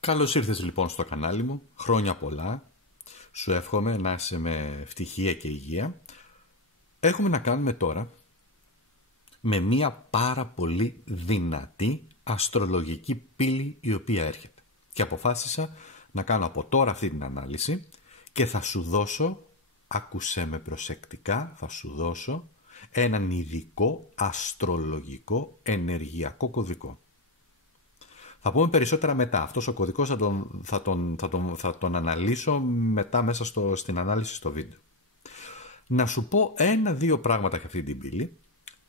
Καλώς ήρθες λοιπόν στο κανάλι μου, χρόνια πολλά, σου εύχομαι να είσαι με ευτυχία και υγεία. Έχουμε να κάνουμε τώρα με μία πάρα πολύ δυνατή αστρολογική πύλη η οποία έρχεται. Και αποφάσισα να κάνω από τώρα αυτή την ανάλυση και θα σου δώσω, άκουσέ με προσεκτικά, θα σου δώσω έναν ειδικό αστρολογικό ενεργειακό κωδικό. Θα πούμε περισσότερα μετά. Αυτός ο κωδικός θα τον αναλύσω μετά μέσα στην ανάλυση στο βίντεο. Να σου πω ένα-δύο πράγματα για αυτή την πύλη.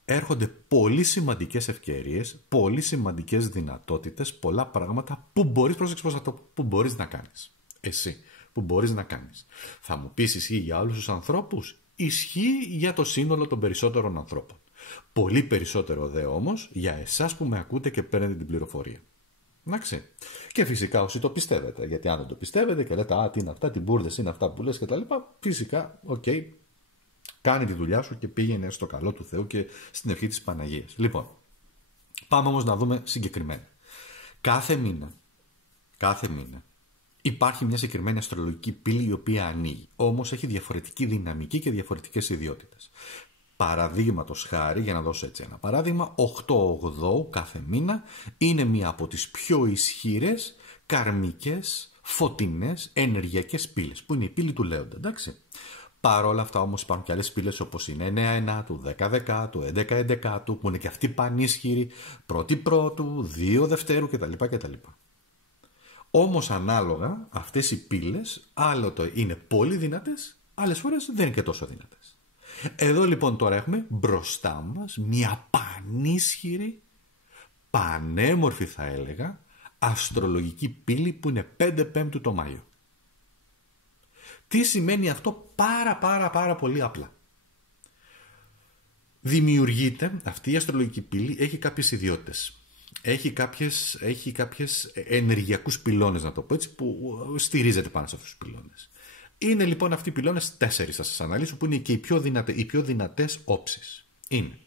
Έρχονται πολύ σημαντικές ευκαιρίες, πολύ σημαντικές δυνατότητες, πολλά πράγματα που μπορείς να κάνεις. Εσύ, που μπορείς να κάνεις. Θα μου πεις ισχύει για όλους τους ανθρώπους? Ισχύει για το σύνολο των περισσότερων ανθρώπων. Πολύ περισσότερο δε όμως για εσάς που με ακούτε και παίρνετε την πληροφορία. Εντάξει. Και φυσικά όσοι το πιστεύετε, γιατί αν δεν το πιστεύετε και λέτε τι είναι αυτά, τι μπουρδες είναι αυτά που λες και τα λοιπά, φυσικά, κάνει τη δουλειά σου και πήγαινε στο καλό του Θεού και στην ευχή της Παναγίας. Λοιπόν, πάμε όμως να δούμε συγκεκριμένα. Κάθε μήνα υπάρχει μια συγκεκριμένη αστρολογική πύλη η οποία ανοίγει. Όμως έχει διαφορετική δυναμική και διαφορετικές ιδιότητες. Παραδείγματος χάρη, για να δώσω έτσι ένα παράδειγμα, 8-8 κάθε μήνα είναι μία από τις πιο ισχυρές καρμικές, φωτεινές, ενεργειακές πύλες, που είναι η πύλη του Λέοντα, εντάξει. Παρ' όλα αυτά όμως υπάρχουν και άλλες πύλες όπως είναι 9-9, 10-10, 11-11, που είναι και αυτή πανίσχυρη, 1η-1, 2 Δευτέρου κτλ. Όμως ανάλογα αυτές οι πύλες άλλοτε είναι πολύ δυνατές, άλλες φορές δεν είναι και τόσο δυνατές. Εδώ λοιπόν τώρα έχουμε μπροστά μας μια πανίσχυρη, πανέμορφη θα έλεγα, αστρολογική πύλη που είναι 5/5 το Μάιο. Τι σημαίνει αυτό? Πάρα πολύ απλά. Δημιουργείται αυτή η αστρολογική πύλη, έχει κάποιες ιδιότητες. Έχει κάποιες ενεργειακούς πυλώνες, να το πω έτσι, που στηρίζεται πάνω σε αυτούς τους πυλώνες. Είναι λοιπόν αυτοί οι πυλώνες 4, θα σας αναλύσω, που είναι και οι πιο δυνατές όψεις. Είναι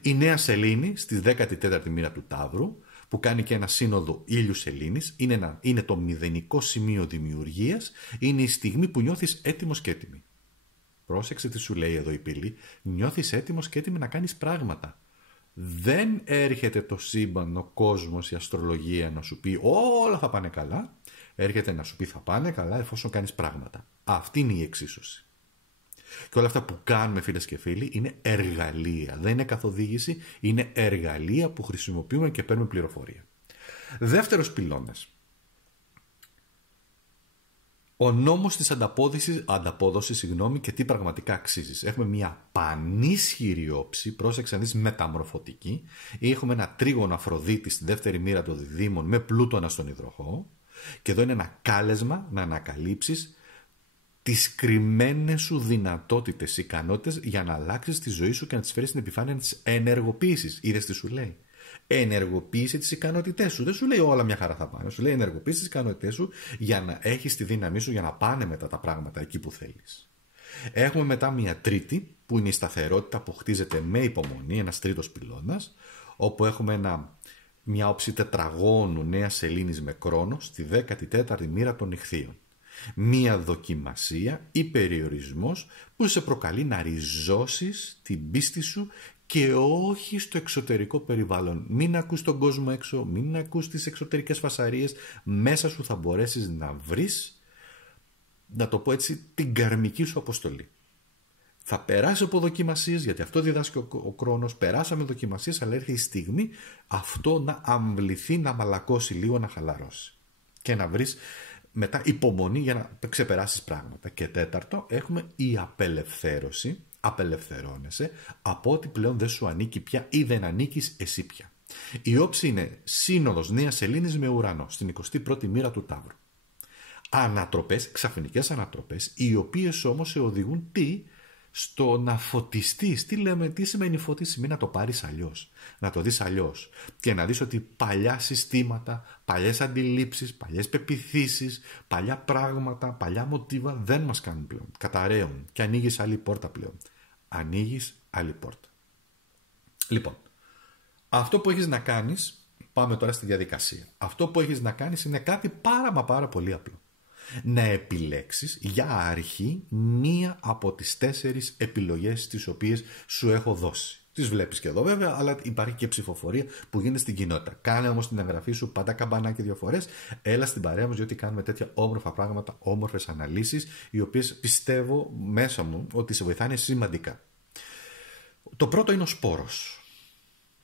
η Νέα Σελήνη στη 14η μοίρα του Ταύρου, που κάνει και ένα σύνοδο ήλιου σελήνης. Είναι το μηδενικό σημείο δημιουργίας. Είναι η στιγμή που νιώθεις έτοιμος και έτοιμη. Πρόσεξε τι σου λέει εδώ η πύλη. Νιώθεις έτοιμος και έτοιμη να κάνεις πράγματα. Δεν έρχεται το σύμπαν, ο κόσμος, η αστρολογία να σου πει όλα θα πάνε καλά. Έρχεται να σου πει θα πάνε καλά εφόσον κάνεις πράγματα. Αυτή είναι η εξίσωση. Και όλα αυτά που κάνουμε, φίλες και φίλοι, είναι εργαλεία. Δεν είναι καθοδήγηση, είναι εργαλεία που χρησιμοποιούμε και παίρνουμε πληροφορία. Δεύτερος πυλώνας. Ο νόμος της ανταπόδοσης και τι πραγματικά αξίζεις. Έχουμε μια πανίσχυρη όψη, πρόσεξε να δεις, μεταμορφωτική. Έχουμε ένα τρίγωνο Αφροδίτη στη δεύτερη μοίρα των διδήμων με Πλούτονα στον υδροχόο. Και εδώ είναι ένα κάλεσμα να ανακαλύψεις τις κρυμμένες σου δυνατότητες, ικανότητες για να αλλάξεις τη ζωή σου και να τις φέρεις στην επιφάνεια, να τις ενεργοποιήσεις. Είδες τι σου λέει? Ενεργοποίησε τις ικανότητές σου. Δεν σου λέει όλα μια χαρά θα πάνε. Σου λέει ενεργοποίησε τις ικανότητές σου για να έχεις τη δύναμή σου για να πάνε μετά τα πράγματα εκεί που θέλεις. Έχουμε μετά μια τρίτη που είναι η σταθερότητα που χτίζεται με υπομονή, ένας τρίτος πυλώνας, όπου έχουμε μια όψη τετραγώνου Νέα Σελήνης με Κρόνο στη 14η μοίρα των Ιχθύων. Μία δοκιμασία ή περιορισμός που σε προκαλεί να ριζώσεις την πίστη σου και όχι στο εξωτερικό περιβάλλον. Μην ακούς τον κόσμο έξω, μην ακούς τις εξωτερικές φασαρίες. Μέσα σου θα μπορέσεις να βρεις, να το πω έτσι, την καρμική σου αποστολή. Θα περάσει από δοκιμασίες, γιατί αυτό διδάσκει ο Κρόνος. Περάσαμε δοκιμασίες, αλλά έρχεται η στιγμή αυτό να αμβληθεί, να μαλακώσει λίγο, να χαλαρώσει. Και να βρεις μετά υπομονή για να ξεπεράσεις πράγματα. Και τέταρτο, έχουμε η απελευθέρωση. Απελευθερώνεσαι από ότι πλέον δεν σου ανήκει πια ή δεν ανήκεις εσύ πια. Η όψη είναι σύνοδος Νέας Σελήνης με ουρανό στην 21η μοίρα του Ταύρου. Ανατροπές, ξαφνικές ανατροπές, οι οποίες όμως σε οδηγούν στο να φωτιστείς. Τι σημαίνει φώτιση? Μην να το πάρεις αλλιώς, να το δεις αλλιώς και να δεις ότι παλιά συστήματα, παλιές αντιλήψεις, παλιές πεποιθήσεις, παλιά πράγματα, παλιά μοτίβα δεν μας κάνουν πλέον. Καταραίουν και ανοίγεις άλλη πόρτα πλέον. Ανοίγεις άλλη πόρτα. Λοιπόν, αυτό που έχεις να κάνεις πάμε τώρα στη διαδικασία. Αυτό που έχεις να κάνεις είναι κάτι πάρα πολύ απλό. Να επιλέξεις για αρχή μία από τις 4 επιλογές τις οποίες σου έχω δώσει. Τις βλέπεις και εδώ βέβαια, αλλά υπάρχει και ψηφοφορία που γίνεται στην κοινότητα. Κάνε όμως την εγγραφή σου, πάντα καμπανάκι 2 φορές. Έλα στην παρέα μας, διότι κάνουμε τέτοια όμορφα πράγματα, όμορφες αναλύσεις, οι οποίες πιστεύω μέσα μου ότι σε βοηθάνε σημαντικά. Το πρώτο είναι ο σπόρος.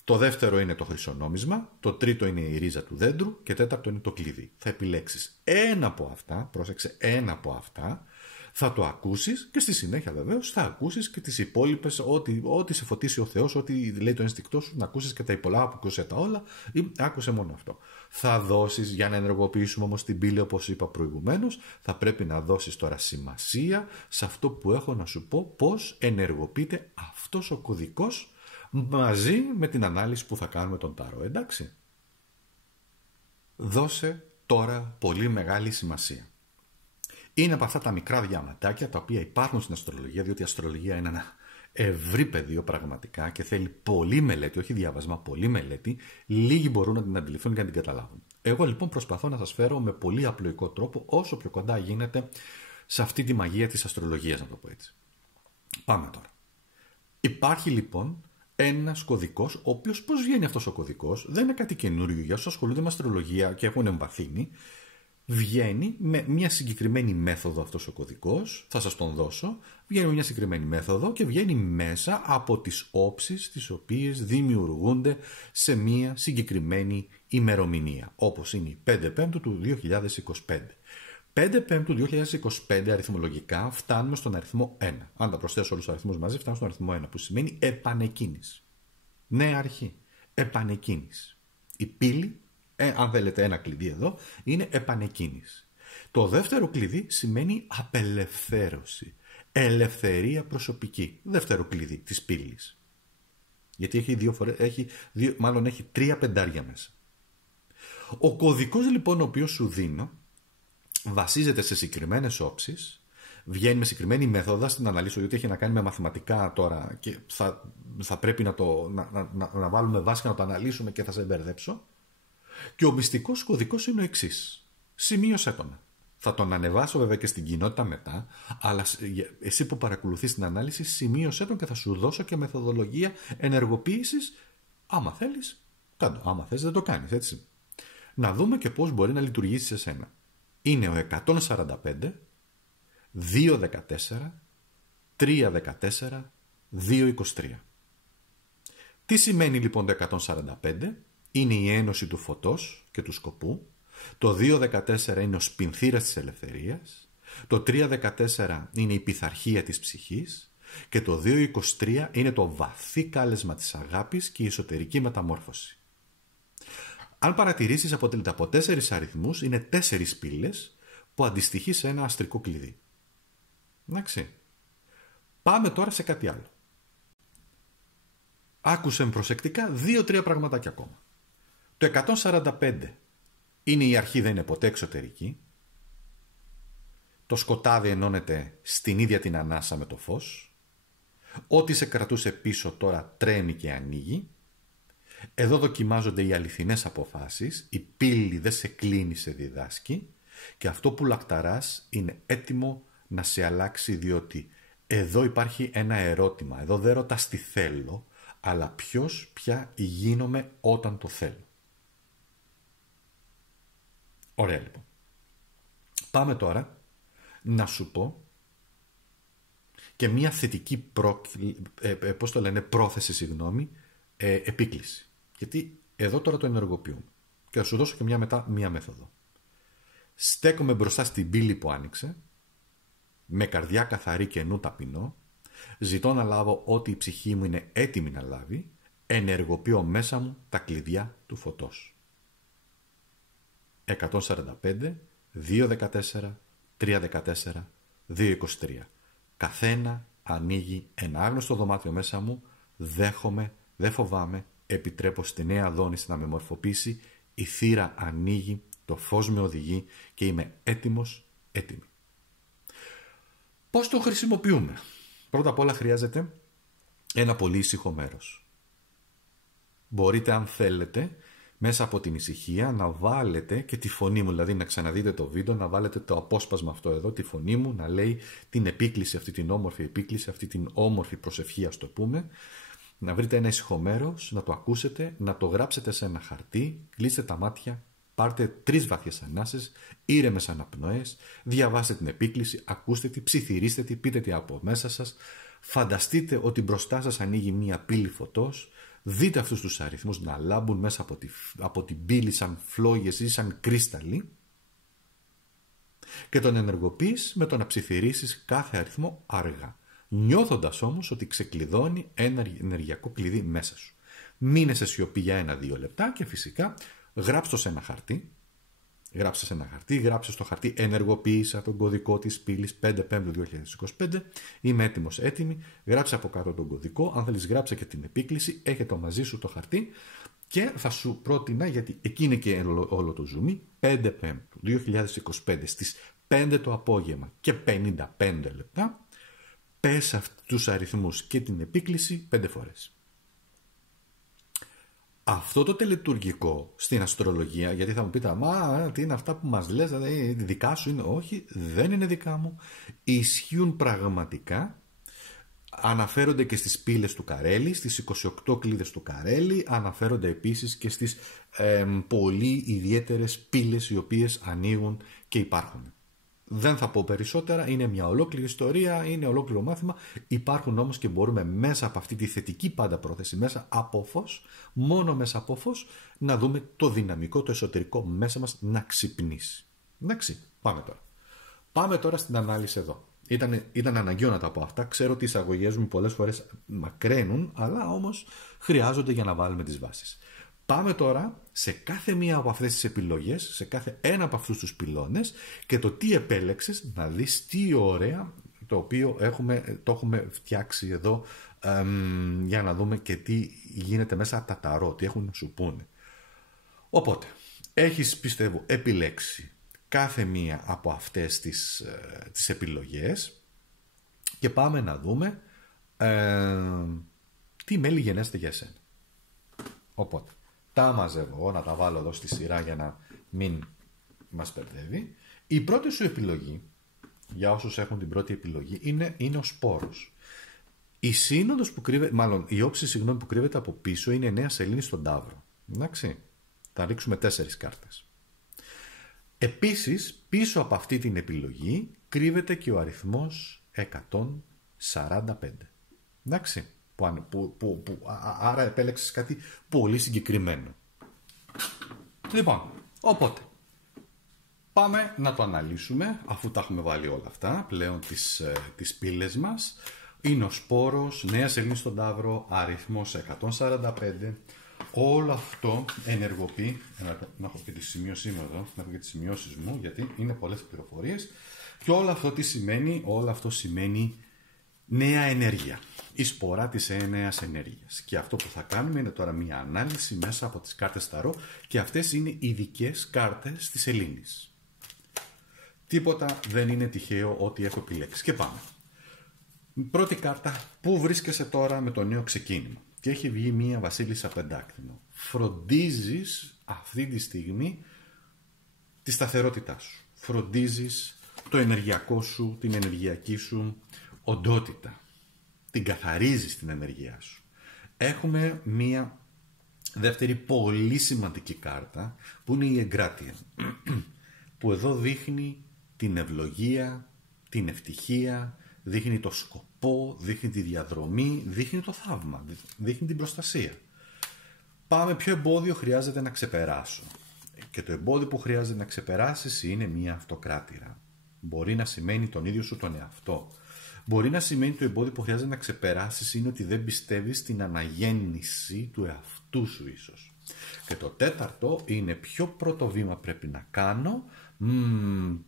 Το δεύτερο είναι το χρυσονόμισμα, το τρίτο είναι η ρίζα του δέντρου και τέταρτο είναι το κλειδί. Θα επιλέξεις ένα από αυτά, πρόσεξε, ένα από αυτά, θα το ακούσεις και στη συνέχεια βεβαίως θα ακούσεις και τις υπόλοιπες, ό,τι σε φωτίσει ο Θεός, ό,τι λέει το ένστικτό σου, να ακούσεις και τα υπόλοιπα, ακούσε τα όλα ή άκουσε μόνο αυτό. Θα δώσεις, για να ενεργοποιήσουμε όμως την πύλη όπως είπα προηγουμένως, θα πρέπει να δώσεις τώρα σημασία σε αυτό που έχω να σου πω, πώς ενεργοποιείται αυτός ο κωδικός μαζί με την ανάλυση που θα κάνουμε τον Τάρο, εντάξει. Δώσε τώρα πολύ μεγάλη σημασία. Είναι από αυτά τα μικρά διαματάκια τα οποία υπάρχουν στην αστρολογία, διότι η αστρολογία είναι ένα ευρύ πεδίο πραγματικά και θέλει πολλή μελέτη, όχι διάβασμα, πολλή μελέτη. Λίγοι μπορούν να την αντιληφθούν και να την καταλάβουν. Εγώ λοιπόν προσπαθώ να σας φέρω με πολύ απλοϊκό τρόπο, όσο πιο κοντά γίνεται σε αυτή τη μαγεία της αστρολογίας, να το πω έτσι. Πάμε τώρα. Υπάρχει λοιπόν ένας κωδικός, ο οποίος πώς βγαίνει αυτός ο κωδικός, δεν είναι κάτι καινούριο για όσους ασχολούνται με αστρολογία και έχουν εμβαθύνει. Βγαίνει με μια συγκεκριμένη μέθοδο αυτός ο κωδικός, θα σας τον δώσω, βγαίνει με μια συγκεκριμένη μέθοδο και βγαίνει μέσα από τις όψεις τις οποίες δημιουργούνται σε μια συγκεκριμένη ημερομηνία, όπως είναι η 5 Πέμπτου του 2025. 5 Πέμπτου 2025 αριθμολογικά φτάνουμε στον αριθμό 1. Αν τα προσθέσω όλους τους αριθμούς μαζί φτάνουμε στον αριθμό 1, που σημαίνει επανεκκίνηση. Νέα αρχή. Επανεκκίνηση. Η πύλη, αν θέλετε ένα κλειδί εδώ, είναι επανεκκίνηση. Το δεύτερο κλειδί σημαίνει απελευθέρωση. Ελευθερία προσωπική. Δεύτερο κλειδί της πύλης. Γιατί έχει 3 πεντάρια μέσα. Ο κωδικός λοιπόν ο οποίος σου δίνω βασίζεται σε συγκεκριμένες όψεις, βγαίνει με συγκεκριμένη μέθοδο, στην αναλύσω γιατί έχει να κάνει με μαθηματικά τώρα και θα πρέπει να βάλουμε βάση και να το αναλύσουμε και θα σε μπερδέψω. Και ο μυστικός κωδικός είναι ο εξής. Σημείωσέ τον. Θα τον ανεβάσω βέβαια και στην κοινότητα μετά, αλλά εσύ που παρακολουθείς την ανάλυση σημείωσέ τον και θα σου δώσω και μεθοδολογία ενεργοποίησης. Άμα θέλεις, κάντο. Άμα θες δεν το κάνεις, έτσι. Να δούμε και πώς μπορεί να λειτουργήσει σε σένα. Είναι ο 145, 214, 314, 223. Τι σημαίνει λοιπόν το 145? Είναι η ένωση του φωτός και του σκοπού. Το 214 είναι ο σπινθήρας της ελευθερίας. Το 314 είναι η πειθαρχία της ψυχής. Και το 223 είναι το βαθύ κάλεσμα της αγάπης και η εσωτερική μεταμόρφωση. Αν παρατηρήσεις, αποτελείται από 4 αριθμούς, είναι 4 πύλες που αντιστοιχεί σε ένα αστρικό κλειδί. Εντάξει. Πάμε τώρα σε κάτι άλλο. Άκουσε προσεκτικά 2-3 πραγματάκια ακόμα. Το 145 είναι η αρχή, δεν είναι ποτέ εξωτερική. Το σκοτάδι ενώνεται στην ίδια την ανάσα με το φως. Ό,τι σε κρατούσε πίσω τώρα τρέμει και ανοίγει. Εδώ δοκιμάζονται οι αληθινές αποφάσεις, η πύλη δεν σε κλείνει, σε διδάσκει και αυτό που λακταράς είναι έτοιμο να σε αλλάξει, διότι εδώ υπάρχει ένα ερώτημα. Εδώ δεν ρωτάς τι θέλω, αλλά ποια γίνομαι όταν το θέλω. Ωραία λοιπόν. Πάμε τώρα να σου πω και μια θετική πρόθεση, επίκληση. Γιατί εδώ τώρα το ενεργοποιούμε. Και θα σου δώσω και μία μέθοδο. Στέκομαι μπροστά στην πύλη που άνοιξε, με καρδιά καθαρή και νου ταπεινό, ζητώ να λάβω ό,τι η ψυχή μου είναι έτοιμη να λάβει, ενεργοποιώ μέσα μου τα κλειδιά του φωτός. 145, 214, 314, 223. Καθένα ανοίγει ένα άγνωστο δωμάτιο μέσα μου, δέχομαι, δεν φοβάμαι, επιτρέπω στη νέα Αδόνηση να με μορφοποιήσει, η θύρα ανοίγει, το φως με οδηγεί και είμαι έτοιμος, έτοιμη. Πώς το χρησιμοποιούμε? Πρώτα απ' όλα χρειάζεται ένα πολύ ήσυχο μέρος. Μπορείτε, αν θέλετε, μέσα από την ησυχία να βάλετε και τη φωνή μου, δηλαδή να ξαναδείτε το βίντεο, να βάλετε το απόσπασμα αυτό εδώ, τη φωνή μου να λέει την επίκληση, αυτή την όμορφη επίκληση, αυτή την όμορφη προσευχή, ας το πούμε. Να βρείτε ένα ήσυχο μέρος, να το ακούσετε, να το γράψετε σε ένα χαρτί, κλείστε τα μάτια, πάρτε 3 βαθιές ανάσες, ήρεμες αναπνοές, διαβάστε την επίκληση, ακούστε τη, ψιθυρίστε τη, πείτε τη από μέσα σας, φανταστείτε ότι μπροστά σας ανοίγει μία πύλη φωτός, δείτε αυτούς τους αριθμούς να λάμπουν μέσα από την πύλη σαν φλόγες ή σαν κρίσταλοι και τον ενεργοποιείς με το να ψιθυρίσεις κάθε αριθμό αργά, νιώθοντας όμως ότι ξεκλειδώνει ένα ενεργειακό κλειδί μέσα σου. Μείνε σε σιωπή για 1-2 λεπτά και φυσικά γράψτε σε ένα χαρτί. Γράψε στο χαρτί ενεργοποίησα τον κωδικό της πύλης 5/5/2025. Είμαι έτοιμος, έτοιμη. Γράψε από κάτω τον κωδικό. Αν θέλεις γράψε και την επίκληση. Έχε το μαζί σου το χαρτί. Και θα σου πρότεινα, γιατί εκεί είναι και όλο το zoom, 5/5/2025 στις 5 το απόγευμα και 55 λεπτά. Πες αυτούς τους αριθμούς και την επίκληση 5 φορές. Αυτό το τελετουργικό στην αστρολογία, γιατί θα μου πείτε, μα τι είναι αυτά που μας λες, δηλαδή δικά σου είναι? Όχι, δεν είναι δικά μου. Ισχύουν πραγματικά. Αναφέρονται και στις πύλες του Καρέλη, στις 28 κλίδες του Καρέλη. Αναφέρονται επίσης και στις πολύ ιδιαίτερες πύλες οι οποίες ανοίγουν και υπάρχουν. Δεν θα πω περισσότερα, είναι μια ολόκληρη ιστορία, είναι ολόκληρο μάθημα. Υπάρχουν όμως και μπορούμε μέσα από αυτή τη θετική πάντα πρόθεση, μέσα από φως, μόνο μέσα από φως, να δούμε το δυναμικό, το εσωτερικό μέσα μας να ξυπνήσει. Εντάξει, πάμε τώρα στην ανάλυση εδώ. Ήταν αναγκαίο να τα πω αυτά. Ξέρω ότι οι εισαγωγές μου πολλές φορές μακραίνουν, αλλά όμως χρειάζονται για να βάλουμε τις βάσεις. Πάμε τώρα σε κάθε μία από αυτές τις επιλογές, σε κάθε ένα από αυτούς τους πυλώνες και το τι επέλεξες, να δεις τι ωραία, το οποίο το έχουμε φτιάξει εδώ για να δούμε και τι γίνεται μέσα από τα ταρό, τι έχουν να σου πούνε. Οπότε, έχεις, πιστεύω, επιλέξει κάθε μία από αυτές τις επιλογές και πάμε να δούμε τι μέλη γενέστε για εσένα. Οπότε, τα μαζεύω, να τα βάλω εδώ στη σειρά για να μην μας μπερδεύει. Η πρώτη σου επιλογή, για όσους έχουν την πρώτη επιλογή, είναι ο σπόρος. Η σύνοδος που κρύβεται, μάλλον η όψη που κρύβεται από πίσω είναι 9 σελήνη στον Ταύρο. Εντάξει, θα ρίξουμε 4 κάρτες. Επίσης, πίσω από αυτή την επιλογή κρύβεται και ο αριθμός 145. Εντάξει. Άρα επέλεξες κάτι πολύ συγκεκριμένο. Λοιπόν, οπότε πάμε να το αναλύσουμε, αφού τα έχουμε βάλει όλα αυτά πλέον τις πύλες μας. Είναι ο σπόρος, 9 σελήνη στον Ταύρο, αριθμός 145. Όλο αυτό ενεργοποιεί, να έχω και τη σημείωσή μου εδώ, να έχω και τις σημειώσεις μου, γιατί είναι πολλές πληροφορίες. Και όλο αυτό τι σημαίνει? Όλο αυτό σημαίνει νέα ενέργεια. Η σπορά της νέας ενέργειας. Και αυτό που θα κάνουμε είναι τώρα μια ανάλυση μέσα από τις κάρτες ταρό και αυτές είναι ειδικές κάρτες της Σελήνης. Τίποτα δεν είναι τυχαίο ό,τι έχω επιλέξει. Και πάμε. Πρώτη κάρτα, πού βρίσκεσαι τώρα με το νέο ξεκίνημα? Και έχει βγει μια βασίλισσα πεντάκτηνο. Φροντίζεις αυτή τη στιγμή τη σταθερότητά σου. Φροντίζεις το ενεργειακό σου, την ενεργειακή σου οντότητα. Την καθαρίζεις την ενεργειά σου. Έχουμε μία δεύτερη πολύ σημαντική κάρτα που είναι η εγκράτεια, που εδώ δείχνει την ευλογία, την ευτυχία, δείχνει το σκοπό, δείχνει τη διαδρομή, δείχνει το θαύμα, δείχνει την προστασία. Πάμε, ποιο εμπόδιο χρειάζεται να ξεπεράσω? Και το εμπόδιο που χρειάζεται να ξεπεράσεις είναι μία αυτοκράτηρα. Μπορεί να σημαίνει τον ίδιο σου τον εαυτό. Μπορεί να σημαίνει το εμπόδιο που χρειάζεται να ξεπεράσεις είναι ότι δεν πιστεύεις στην αναγέννηση του εαυτού σου ίσως. Και το τέταρτο είναι ποιο πρώτο βήμα πρέπει να κάνω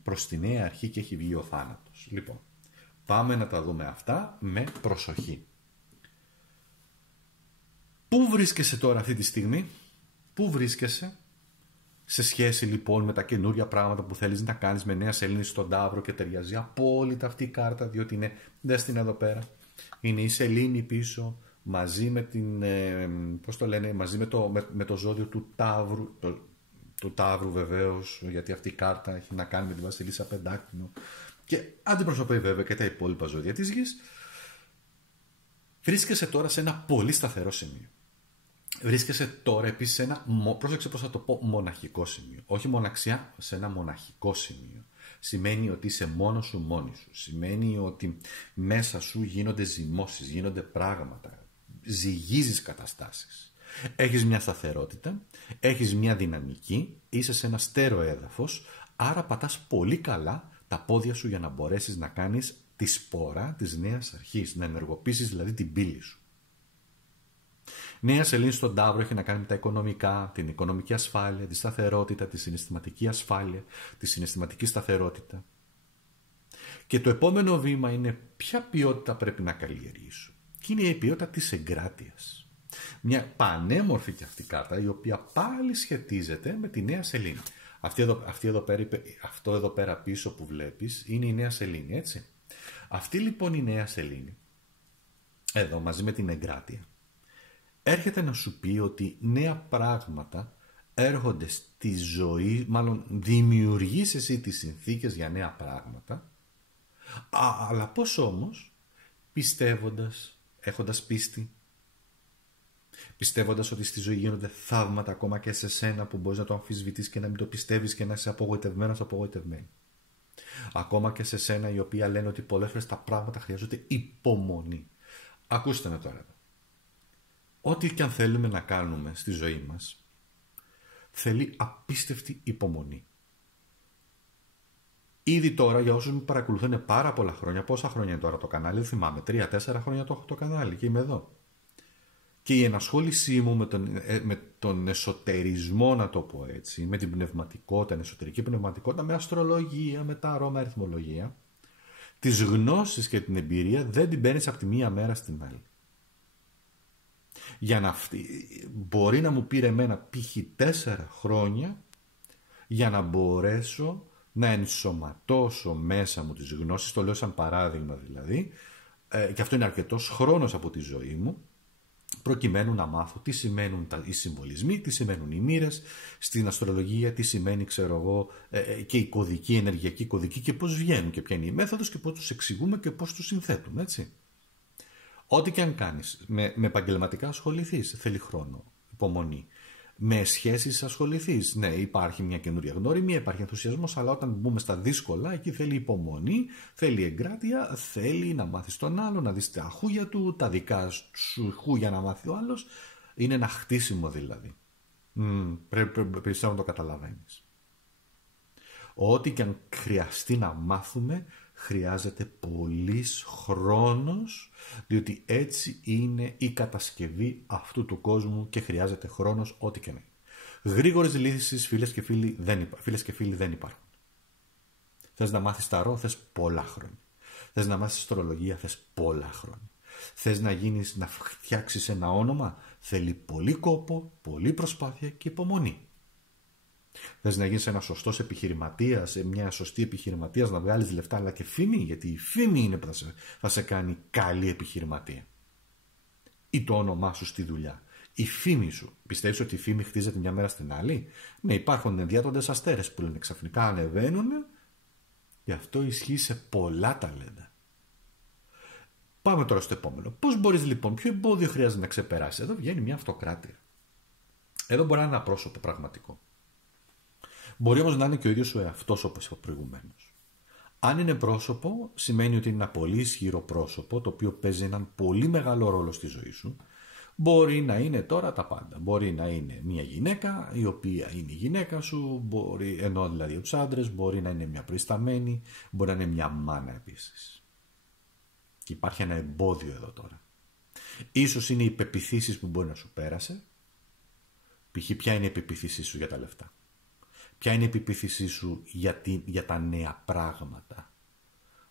προς τη νέα αρχή και έχει βγει ο θάνατος. Λοιπόν, πάμε να τα δούμε αυτά με προσοχή. Πού βρίσκεσαι τώρα αυτή τη στιγμή? Πού βρίσκεσαι σε σχέση λοιπόν με τα καινούρια πράγματα που θέλεις να κάνεις με νέα σελήνη στον Ταύρο και ταιριάζει απόλυτα αυτή η κάρτα, διότι είναι, δες την εδώ πέρα, είναι η σελήνη πίσω, μαζί με την, πώς το λένε, μαζί με το ζώδιο του Ταύρου, του Ταύρου βεβαίως, γιατί αυτή η κάρτα έχει να κάνει με τη Βασιλίσσα Πεντάκτηνο και αντιπροσωπεύει βέβαια και τα υπόλοιπα ζώδια της γης. Βρίσκεσαι τώρα σε ένα πολύ σταθερό σημείο. Βρίσκεσαι τώρα επίσης σε ένα, πρόσεξε πώς θα το πω, μοναχικό σημείο. Όχι μοναξιά, σε ένα μοναχικό σημείο. Σημαίνει ότι είσαι μόνος σου, μόνη σου. Σημαίνει ότι μέσα σου γίνονται ζυμώσεις, γίνονται πράγματα. Ζυγίζεις καταστάσεις. Έχεις μια σταθερότητα, έχεις μια δυναμική, είσαι σε ένα στέρεο έδαφος, άρα πατάς πολύ καλά τα πόδια σου για να μπορέσεις να κάνεις τη σπορά της νέας αρχής, να ενεργοποιήσεις δηλαδή την πύλη σου. Νέα σελήνη στον Ταύρο έχει να κάνει με τα οικονομικά, την οικονομική ασφάλεια, τη σταθερότητα, τη συναισθηματική ασφάλεια, τη συναισθηματική σταθερότητα. Και το επόμενο βήμα είναι ποια ποιότητα πρέπει να καλλιεργήσω. Και είναι η ποιότητα της εγκράτειας. Μια πανέμορφη και αυτή κάρτα, η οποία πάλι σχετίζεται με τη νέα σελήνη. Αυτό εδώ πέρα πίσω που βλέπεις είναι η νέα σελήνη, έτσι. Αυτή λοιπόν η νέα σελήνη, εδώ μαζί με την εγκράτεια, έρχεται να σου πει ότι νέα πράγματα έρχονται στη ζωή, μάλλον δημιουργείς εσύ τις συνθήκες για νέα πράγματα, αλλά πώς όμως, πιστεύοντας, έχοντας πίστη, πιστεύοντας ότι στη ζωή γίνονται θαύματα ακόμα και σε σένα που μπορείς να το αμφισβητείς και να μην το πιστεύεις και να είσαι απογοητευμένος, απογοητευμένη. Ακόμα και σε σένα οι οποίοι λένε ότι πολλές φορές τα πράγματα χρειάζονται υπομονή. Ακούστε με τώρα. Ό,τι και αν θέλουμε να κάνουμε στη ζωή μας θέλει απίστευτη υπομονή. Ήδη τώρα, για όσους με παρακολουθούν πάρα πολλά χρόνια, πόσα χρόνια είναι τώρα το κανάλι, δεν θυμάμαι, 3-4 χρόνια το έχω το κανάλι και είμαι εδώ. Και η ενασχόλησή μου με τον εσωτερισμό, να το πω έτσι, με την πνευματικότητα, την εσωτερική πνευματικότητα, με αστρολογία, με τα αρώμα αριθμολογία, τις γνώσεις και την εμπειρία δεν την παίρνεις από τη μία μέρα στην άλλη. Για να μπορεί να μου πήρε εμένα π.χ. 4 χρόνια για να μπορέσω να ενσωματώσω μέσα μου τις γνώσεις, το λέω σαν παράδειγμα δηλαδή, και αυτό είναι αρκετός χρόνος από τη ζωή μου, προκειμένου να μάθω τι σημαίνουν οι συμβολισμοί, τι σημαίνουν οι μοίρες στην αστρολογία, τι σημαίνει ξέρω εγώ και η κωδική, η ενεργειακή κωδική και πώς βγαίνουν και ποια είναι η μέθοδος και πώς τους εξηγούμε και πώς τους συνθέτουμε, έτσι. Ό,τι και αν κάνεις, με επαγγελματικά ασχοληθείς, θέλει χρόνο, υπομονή. Με σχέσεις ασχοληθείς, ναι, υπάρχει μια καινούρια γνώριμη, υπάρχει ενθουσιασμός, αλλά όταν μπούμε στα δύσκολα, εκεί θέλει υπομονή, θέλει εγκράτεια, θέλει να μάθεις τον άλλο, να δεις τα χούγια του, τα δικά σου χούγια να μάθει ο άλλος. Είναι ένα χτίσιμο δηλαδή. Πρέπει να το καταλαβαίνεις. Ό,τι και αν χρειαστεί να μάθουμε, χρειάζεται πολύς χρόνος, διότι έτσι είναι η κατασκευή αυτού του κόσμου και χρειάζεται χρόνος ό,τι και να είναι. Γρήγορες λύσεις, φίλες και φίλοι, δεν υπάρχουν. Θες να μάθεις ταρό, θες πολλά χρόνια. Θες να μάθεις αστρολογία, θες πολλά χρόνια. Θες να φτιάξεις ένα όνομα, θέλει πολύ κόπο, πολύ προσπάθεια και υπομονή. Θες να γίνεις ένας σωστός επιχειρηματίας, μια σωστή επιχειρηματίας, να βγάλεις λεφτά, αλλά και φήμη, γιατί η φήμη είναι που θα σε κάνει καλή επιχειρηματία. Ή το όνομά σου στη δουλειά. Η φήμη σου. Πιστεύεις ότι η φήμη χτίζεται μια μέρα στην άλλη? Ναι, υπάρχουν ενδιάτοντες αστέρες που λένε ξαφνικά ανεβαίνουν, γι' αυτό ισχύει σε πολλά ταλέντα. Πάμε τώρα στο επόμενο. Πώς μπορείς λοιπόν, ποιο εμπόδιο χρειάζεται να ξεπεράσεις? Εδώ βγαίνει μια αυτοκράτεια. Εδώ μπορεί να είναι ένα πρόσωπο πραγματικό. Μπορεί όμως να είναι και ο ίδιος ο εαυτός, όπως είπα προηγουμένως. Αν είναι πρόσωπο, σημαίνει ότι είναι ένα πολύ ισχυρό πρόσωπο, το οποίο παίζει έναν πολύ μεγάλο ρόλο στη ζωή σου. Μπορεί να είναι τώρα τα πάντα. Μπορεί να είναι μια γυναίκα, η οποία είναι η γυναίκα σου, ενώ δηλαδή τους άντρες, μπορεί να είναι μια προϊσταμένη, μπορεί να είναι μια μάνα επίσης. Και υπάρχει ένα εμπόδιο εδώ τώρα. Ίσως είναι οι πεποιθήσεις που μπορεί να σου πέρασε. Π.χ. ποια είναι η πεποιθήση σου για τα λεφτά? Ποια είναι η πεποίθησή σου για τα νέα πράγματα?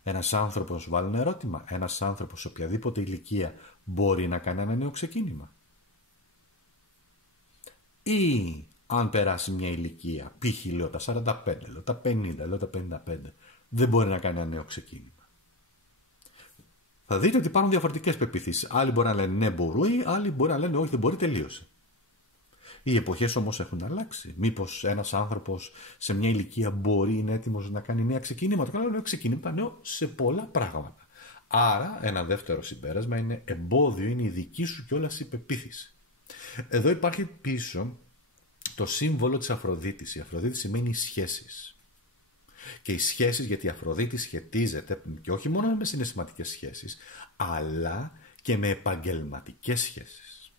Ένας άνθρωπος, βάλω ένα ερώτημα, ένας άνθρωπος σε οποιαδήποτε ηλικία μπορεί να κάνει ένα νέο ξεκίνημα? Ή αν περάσει μια ηλικία, π.χ. λέω τα 45, λέω τα 50, λέω τα 55, δεν μπορεί να κάνει ένα νέο ξεκίνημα? Θα δείτε ότι υπάρχουν διαφορετικές πεποιθήσεις. Άλλοι μπορεί να λένε ναι, μπορεί, άλλοι μπορεί να λένε όχι, δεν μπορεί, τελείωσε. Οι εποχές όμως έχουν αλλάξει. Μήπως ένας άνθρωπος σε μια ηλικία μπορεί, είναι έτοιμος να κάνει νέα ξεκινήματα. Καλά, νέο ξεκινήματα, νέο σε πολλά πράγματα. Άρα, ένα δεύτερο συμπέρασμα είναι εμπόδιο, είναι η δική σου κιόλας η πεποίθηση. Εδώ υπάρχει πίσω το σύμβολο της Αφροδίτης. Η Αφροδίτη σημαίνει σχέσεις. Και οι σχέσεις, γιατί η Αφροδίτη σχετίζεται και όχι μόνο με συναισθηματικές σχέσεις, αλλά και με επαγγελματικές σχέσεις.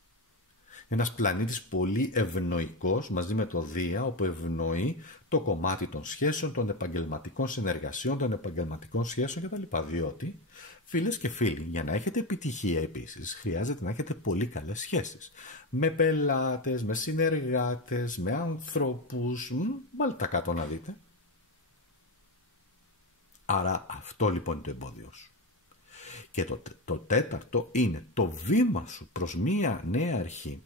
Ένας πλανήτης πολύ ευνοϊκός μαζί με το Δία, όπου ευνοεί το κομμάτι των σχέσεων, των επαγγελματικών συνεργασιών, των επαγγελματικών σχέσεων κτλ. Διότι, φίλες και φίλοι, για να έχετε επιτυχία επίσης, χρειάζεται να έχετε πολύ καλές σχέσεις. Με πελάτες, με συνεργάτες, με ανθρώπους, βάλτε τα κάτω να δείτε. Άρα αυτό λοιπόν είναι το εμπόδιο σου. Και το τέταρτο είναι το βήμα σου προς μία νέα αρχή.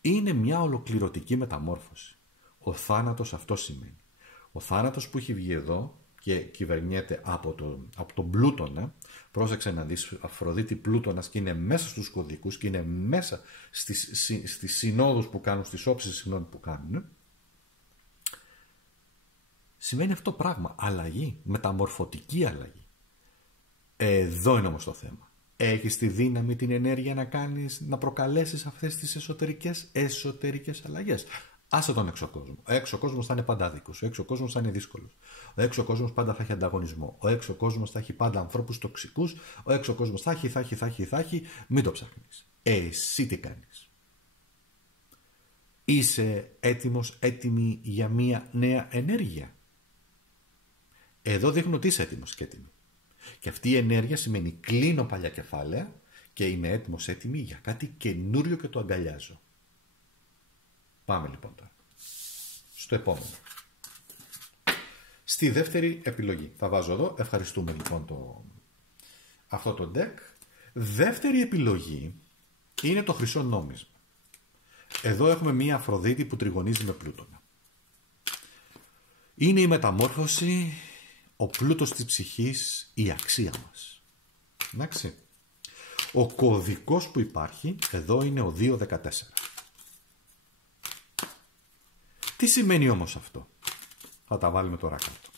Είναι μια ολοκληρωτική μεταμόρφωση. Ο θάνατος αυτό σημαίνει. Ο θάνατος που έχει βγει εδώ και κυβερνιέται από τον Πλούτονα. Πρόσεξε να δεις, Αφροδίτη Πλούτονας, και είναι μέσα στους κωδικούς και είναι μέσα στις συνόδους που κάνουν, στις όψεις συγγνώμη που κάνουν. Σημαίνει αυτό το πράγμα. Αλλαγή. Μεταμορφωτική αλλαγή. Εδώ είναι όμως το θέμα. Έχεις τη δύναμη, την ενέργεια να προκαλέσεις αυτές τις εσωτερικές αλλαγές. Άσε τον έξω κόσμο. Ο έξω κόσμος θα είναι πάντα άδικος. Ο έξω κόσμος θα είναι δύσκολος. Ο έξω κόσμος πάντα θα έχει ανταγωνισμό. Ο έξω κόσμος θα έχει πάντα ανθρώπους τοξικούς. Ο έξω κόσμος θα έχει. Μην το ψάχνεις. Εσύ τι κάνεις? Είσαι έτοιμος, έτοιμη για μία νέα ενέργεια? Εδώ δείχνω ότι είσαι έτοιμος και έτοιμη. Και αυτή η ενέργεια σημαίνει κλείνω παλιά κεφάλαια και είμαι έτοιμος, έτοιμη για κάτι καινούριο και το αγκαλιάζω. Πάμε λοιπόν τώρα στο επόμενο. Στη δεύτερη επιλογή. Θα βάζω εδώ, ευχαριστούμε λοιπόν αυτό το deck. Δεύτερη επιλογή είναι το χρυσό νόμισμα. Εδώ έχουμε μία Αφροδίτη που τριγωνίζει με Πλούτονα. Είναι η μεταμόρφωση, ο πλούτος της ψυχής, η αξία μας. Εντάξει. Ο κωδικός που υπάρχει εδώ είναι ο 214. Τι σημαίνει όμως αυτό? Θα τα βάλουμε τώρα κάτω.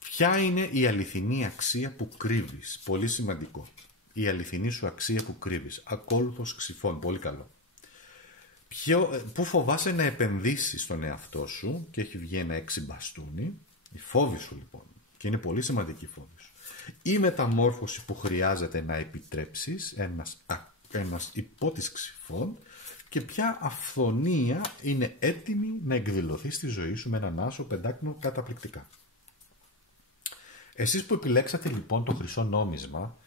Ποια είναι η αληθινή αξία που κρύβεις? Πολύ σημαντικό. Η αληθινή σου αξία που κρύβεις. Ακόλουθος Ξυφών. Πολύ καλό. Πού φοβάσαι να επενδύσεις στον εαυτό σου και έχει βγει ένα 6 μπαστούνι. Η φόβη σου λοιπόν. Και είναι πολύ σημαντική η φόβη σου. Η μεταμόρφωση που χρειάζεται να επιτρέψεις, ένας υπότης Ξυφών, και ποια αυθονία είναι έτοιμη να εκδηλωθεί στη ζωή σου με έναν άσο πεντάκνο καταπληκτικά. Εσείς που επιλέξατε λοιπόν το χρυσό νόμισμα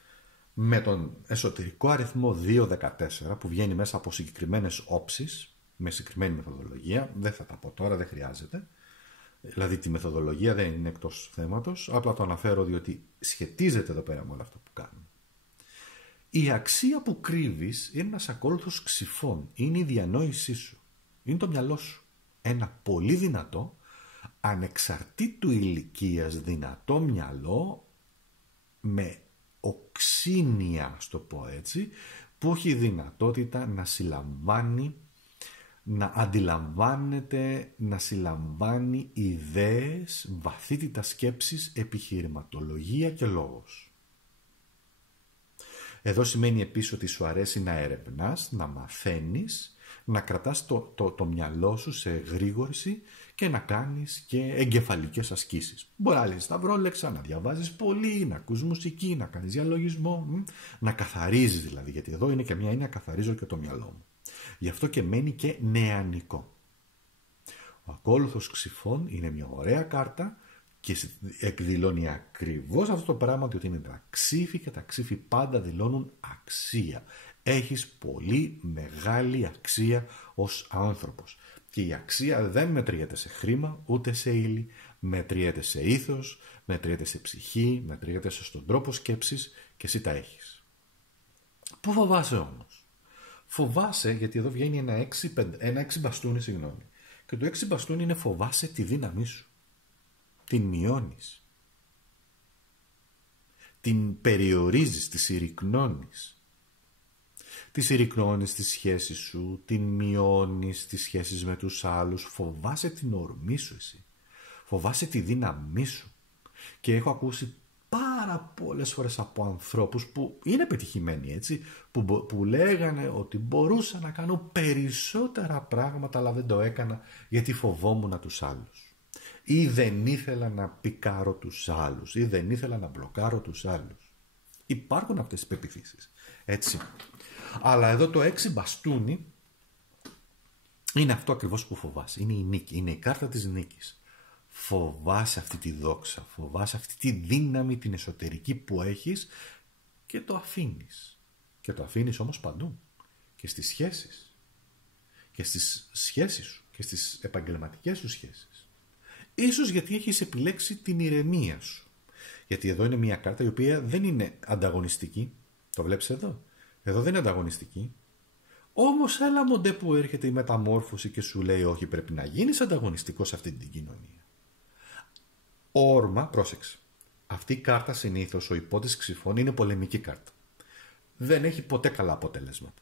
με τον εσωτερικό αριθμό 214 που βγαίνει μέσα από συγκεκριμένες όψεις, με συγκεκριμένη μεθοδολογία, δεν θα τα πω τώρα, δεν χρειάζεται. Δηλαδή τη μεθοδολογία δεν είναι εκτός θέματος, απλά το αναφέρω διότι σχετίζεται εδώ πέρα με όλα αυτά που κάνουμε. Η αξία που κρύβεις είναι ένας ακόλουθος Ξυφών, είναι η διανόησή σου, είναι το μυαλό σου. Ένα πολύ δυνατό, ανεξαρτήτου ηλικίας δυνατό μυαλό, με οξύνια, ας το πω έτσι, που έχει δυνατότητα να συλλαμβάνει, να αντιλαμβάνεται, να συλλαμβάνει ιδέες, βαθύτητα σκέψης, επιχειρηματολογία και λόγος. Εδώ σημαίνει επίσης ότι σου αρέσει να ερευνάς, να μαθαίνεις, να κρατάς το μυαλό σου σε εγρήγορση και να κάνεις και εγκεφαλικές ασκήσεις. Μπορεί να λες σταυρόλεξα, να διαβάζεις πολύ, να ακούς μουσική, να κάνεις διαλογισμό, να καθαρίζεις δηλαδή, γιατί εδώ είναι και μια είναι να καθαρίζω και το μυαλό μου. Γι' αυτό και μένει και νεανικό. Ο ακόλουθος Ξυφών είναι μια ωραία κάρτα και εκδηλώνει ακριβώς αυτό το πράγμα, ότι είναι τα ξύφη και τα ξύφη πάντα δηλώνουν αξία. Έχεις πολύ μεγάλη αξία ως άνθρωπος. Και η αξία δεν μετριέται σε χρήμα ούτε σε ύλη, μετριέται σε ήθος, μετριέται σε ψυχή, μετριέται στον τρόπο σκέψης και εσύ τα έχεις. Πού φοβάσαι όμως? Φοβάσαι γιατί εδώ βγαίνει ένα 6 μπαστούνι, συγγνώμη. Και το 6 μπαστούνι είναι φοβάσαι τη δύναμή σου. Την μειώνεις. την περιορίζεις, τη συρρυκνώνεις. Τη συρρυκνώνεις τις σχέσεις σου, την μειώνεις τις σχέσεις με τους άλλους, φοβάσαι την ορμή σου εσύ, φοβάσαι τη δύναμή σου. Και έχω ακούσει πάρα πολλές φορές από ανθρώπους που είναι πετυχημένοι έτσι, που λέγανε ότι μπορούσα να κάνω περισσότερα πράγματα αλλά δεν το έκανα γιατί φοβόμουν τους άλλους. Ή δεν ήθελα να πικάρω τους άλλους, ή δεν ήθελα να μπλοκάρω τους άλλους. Υπάρχουν αυτές τις πεποιθήσεις, έτσι. Αλλά εδώ το 6 μπαστούνι είναι αυτό ακριβώς που φοβάσαι. Είναι η νίκη, είναι η κάρτα της νίκης. Φοβάσαι αυτή τη δόξα, φοβάσαι αυτή τη δύναμη την εσωτερική που έχεις και το αφήνεις. Και το αφήνεις όμως παντού. Και στις σχέσεις. Και στις σχέσεις σου. Και στις επαγγελματικές σου σχέσεις. Ίσως γιατί έχεις επιλέξει την ηρεμία σου. Γιατί εδώ είναι μια κάρτα η οποία δεν είναι ανταγωνιστική. Το βλέπεις εδώ. Εδώ δεν είναι ανταγωνιστική. Όμως έλα μοντέ που έρχεται η μεταμόρφωση και σου λέει όχι, πρέπει να γίνεις ανταγωνιστικός σε αυτή την κοινωνία. Όρμα, πρόσεξε. Αυτή η κάρτα συνήθως, ο υπότης ξυφών, είναι πολεμική κάρτα. Δεν έχει ποτέ καλά αποτελέσματα.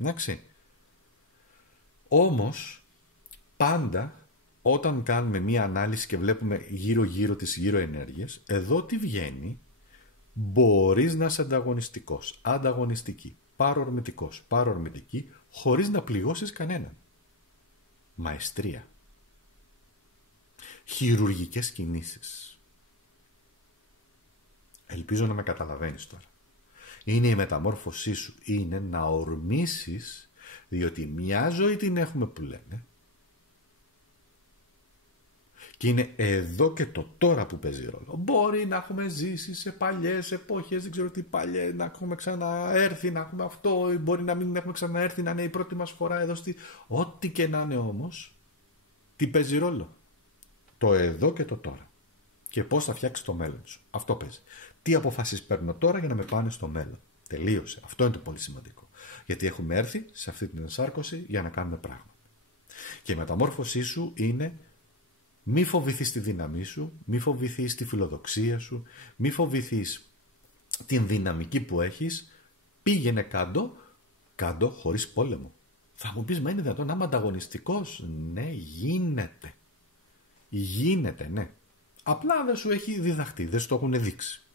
Εντάξει. Όμως, πάντα όταν κάνουμε μία ανάλυση και βλέπουμε γύρω-γύρω τις γύρω ενέργειες, εδώ τι βγαίνει, μπορείς να είσαι ανταγωνιστικός, ανταγωνιστική, παρορμητικός, παρορμητική, χωρίς να πληγώσεις κανέναν. Μαεστρία. Χειρουργικές κινήσεις. Ελπίζω να με καταλαβαίνεις τώρα. Είναι η μεταμόρφωσή σου, είναι να ορμήσεις, διότι μια ζωή την έχουμε που λένε και είναι εδώ και το τώρα που παίζει ρόλο. Μπορεί να έχουμε ζήσει σε παλιές εποχές, δεν ξέρω τι παλιές, να έχουμε ξαναέρθει, να έχουμε αυτό, μπορεί να μην έχουμε ξαναέρθει, να είναι η πρώτη μας φορά εδώ ό,τι και να είναι όμως, τι παίζει ρόλο. Το εδώ και το τώρα. Και πώς θα φτιάξεις το μέλλον σου. Αυτό παίζει. Τι αποφάσεις παίρνω τώρα για να με πάνε στο μέλλον. Τελείωσε. Αυτό είναι το πολύ σημαντικό. Γιατί έχουμε έρθει σε αυτή την ενσάρκωση για να κάνουμε πράγματα. Και η μεταμόρφωσή σου είναι μη φοβηθείς τη δύναμή σου, μη φοβηθείς τη φιλοδοξία σου, μη φοβηθείς την δυναμική που έχεις. Πήγαινε κάτω χωρίς πόλεμο. Θα μου πεις, μα είναι δυνατόν να είμαι ανταγωνιστικός? Ναι, γίνεται. Γίνεται, ναι. Απλά δεν σου έχει διδαχτεί, δεν σου το έχουν δείξει.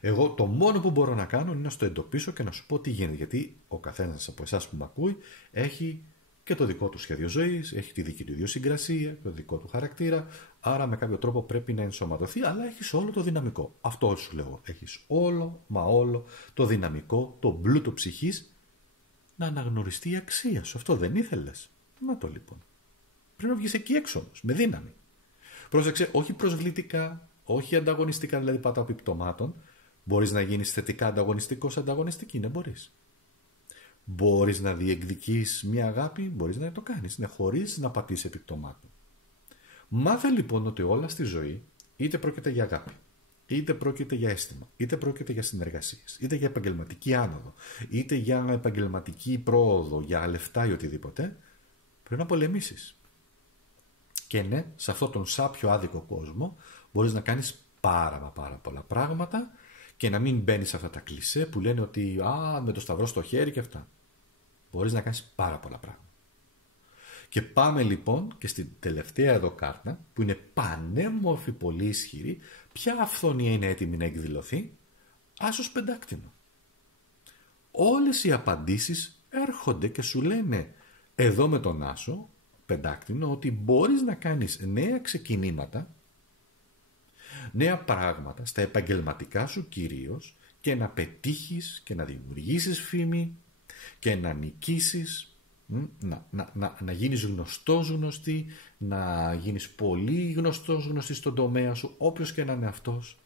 Εγώ το μόνο που μπορώ να κάνω είναι να στο εντοπίσω και να σου πω τι γίνεται. Γιατί ο καθένας από εσάς που με ακούει έχει και το δικό του σχέδιο ζωής, έχει τη δική του ιδιοσυγκρασία, το δικό του χαρακτήρα. Άρα με κάποιο τρόπο πρέπει να ενσωματωθεί, αλλά έχεις όλο το δυναμικό. Αυτό σου λέω. Έχεις όλο, μα όλο το δυναμικό, το πλούτο ψυχής να αναγνωριστεί η αξία σου. Αυτό δεν ήθελες? Να το λοιπόν. Πρέπει να βγεις εκεί έξω όμως, με δύναμη. Πρόσεξε, όχι προσβλητικά, όχι ανταγωνιστικά, δηλαδή πάτα επιπτωμάτων. Μπορείς να γίνεις θετικά ανταγωνιστικός, ανταγωνιστική, ναι, μπορείς. Μπορείς να διεκδικείς μια αγάπη, μπορείς να το κάνεις, ναι, χωρίς να πατήσεις επιπτωμάτων. Μάθε λοιπόν ότι όλα στη ζωή, είτε πρόκειται για αγάπη, είτε πρόκειται για αίσθημα, είτε πρόκειται για συνεργασίες, είτε για επαγγελματική άνοδο, είτε για επαγγελματική πρόοδο, για λεφτά ή οτιδήποτε, πρέπει να πολεμήσεις. Και ναι, σε αυτόν τον σάπιο άδικο κόσμο μπορείς να κάνεις πάρα πολλά πράγματα και να μην μπαίνεις σε αυτά τα κλισέ που λένε ότι με το σταυρό στο χέρι και αυτά. Μπορείς να κάνεις πάρα πολλά πράγματα. Και πάμε λοιπόν και στην τελευταία εδώ κάρτα που είναι πανέμορφη, πολύ ισχυρή. Ποια αυθονία είναι έτοιμη να εκδηλωθεί? Άσος πεντάκτηνο. Όλες οι απαντήσεις έρχονται και σου λένε εδώ με τον άσο πεντάκτηνο ότι μπορείς να κάνεις νέα ξεκινήματα, νέα πράγματα στα επαγγελματικά σου κυρίως και να πετύχεις και να δημιουργήσεις φήμη και να νικήσεις, να γίνεις γνωστή, να γίνεις πολύ γνωστή στον τομέα σου, όποιος και να είναι αυτός,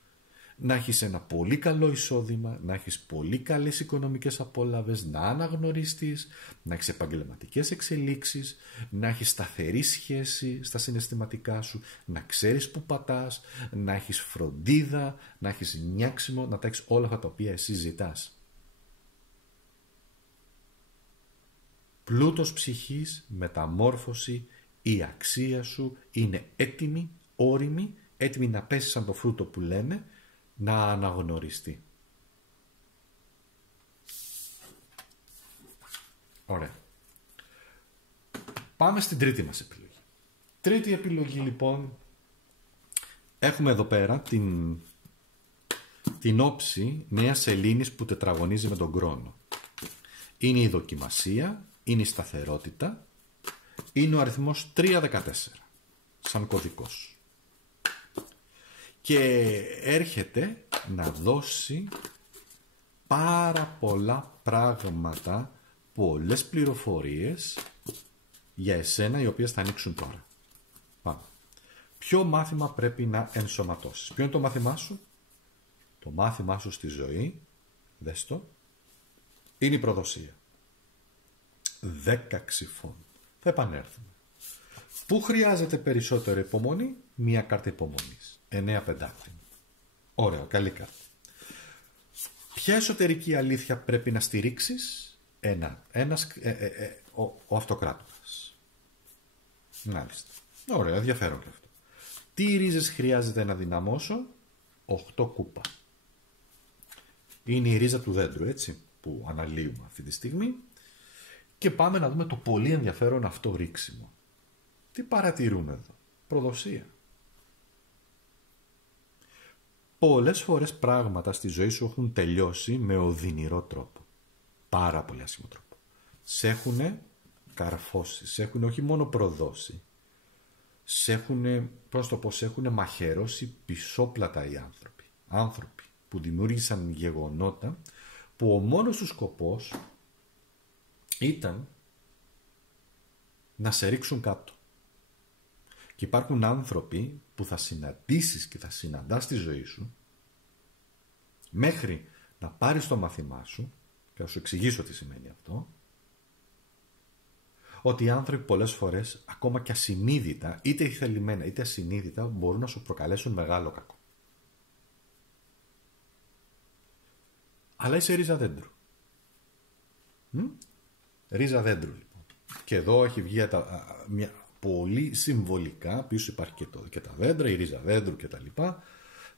να έχεις ένα πολύ καλό εισόδημα, να έχεις πολύ καλές οικονομικές απόλαβες, να αναγνωριστείς, να έχεις επαγγελματικές εξελίξεις, να έχεις σταθερή σχέση στα συναισθηματικά σου, να ξέρεις που πατάς, να έχεις φροντίδα, να έχεις νιάξιμο, να τα έχεις όλα αυτά τα οποία εσύ ζητάς. Πλούτος ψυχής, μεταμόρφωση, η αξία σου είναι έτοιμη, όριμη, έτοιμη να πέσει σαν το φρούτο που λένε να αναγνωριστεί. Ωραία. Πάμε στην τρίτη μας επιλογή. Τρίτη επιλογή λοιπόν, έχουμε εδώ πέρα την όψη νέας σελήνης που τετραγωνίζει με τον Κρόνο. Είναι η δοκιμασία, είναι η σταθερότητα, είναι ο αριθμός 314 σαν κωδικός. Και έρχεται να δώσει πάρα πολλά πράγματα, πολλές πληροφορίες για εσένα, οι οποίες θα ανοίξουν τώρα. Πάμε. Ποιο μάθημα πρέπει να ενσωματώσεις? Ποιο είναι το μάθημά σου? Το μάθημά σου στη ζωή, δες το, είναι η προδοσία. 10 ξυφών. Θα επανέλθουμε. Πού χρειάζεται περισσότερο υπομονή? Μία κάρτα υπομονής. 9 πεντάκτηνο. Ωραία, καλή κάρτα. Ποια εσωτερική αλήθεια πρέπει να στηρίξεις? Ο αυτοκράτορας. Μάλιστα. Ωραία, ενδιαφέρον και αυτό. Τι ρίζες χρειάζεται να δυναμώσω? 8 κούπα. Είναι η ρίζα του δέντρου, έτσι, που αναλύουμε αυτή τη στιγμή. Και πάμε να δούμε το πολύ ενδιαφέρον αυτό ρίξιμο. Τι παρατηρούμε εδώ? Προδοσία. Πολλές φορές πράγματα στη ζωή σου έχουν τελειώσει με οδυνηρό τρόπο. Πάρα πολύ άσχημο τρόπο. Σε έχουν καρφώσει, σε έχουν όχι μόνο προδώσει, σε έχουν, πώς το πω, σε έχουν μαχαιρώσει πισόπλατα οι άνθρωποι. Άνθρωποι που δημιούργησαν γεγονότα που ο μόνος του σκοπός ήταν να σε ρίξουν κάτω. Και υπάρχουν άνθρωποι που θα συναντήσεις και θα συναντάς στη ζωή σου μέχρι να πάρεις το μάθημά σου, και θα σου εξηγήσω τι σημαίνει αυτό, ότι οι άνθρωποι πολλές φορές, ακόμα και ασυνείδητα, είτε θελημένα είτε ασυνείδητα, μπορούν να σου προκαλέσουν μεγάλο κακό. Αλλά είσαι ρίζα δέντρου. Ρίζα δέντρου λοιπόν. Και εδώ έχει βγει μια πολύ συμβολικά, πίσω υπάρχει και τα δέντρα, η ρίζα δέντρου και τα λοιπά.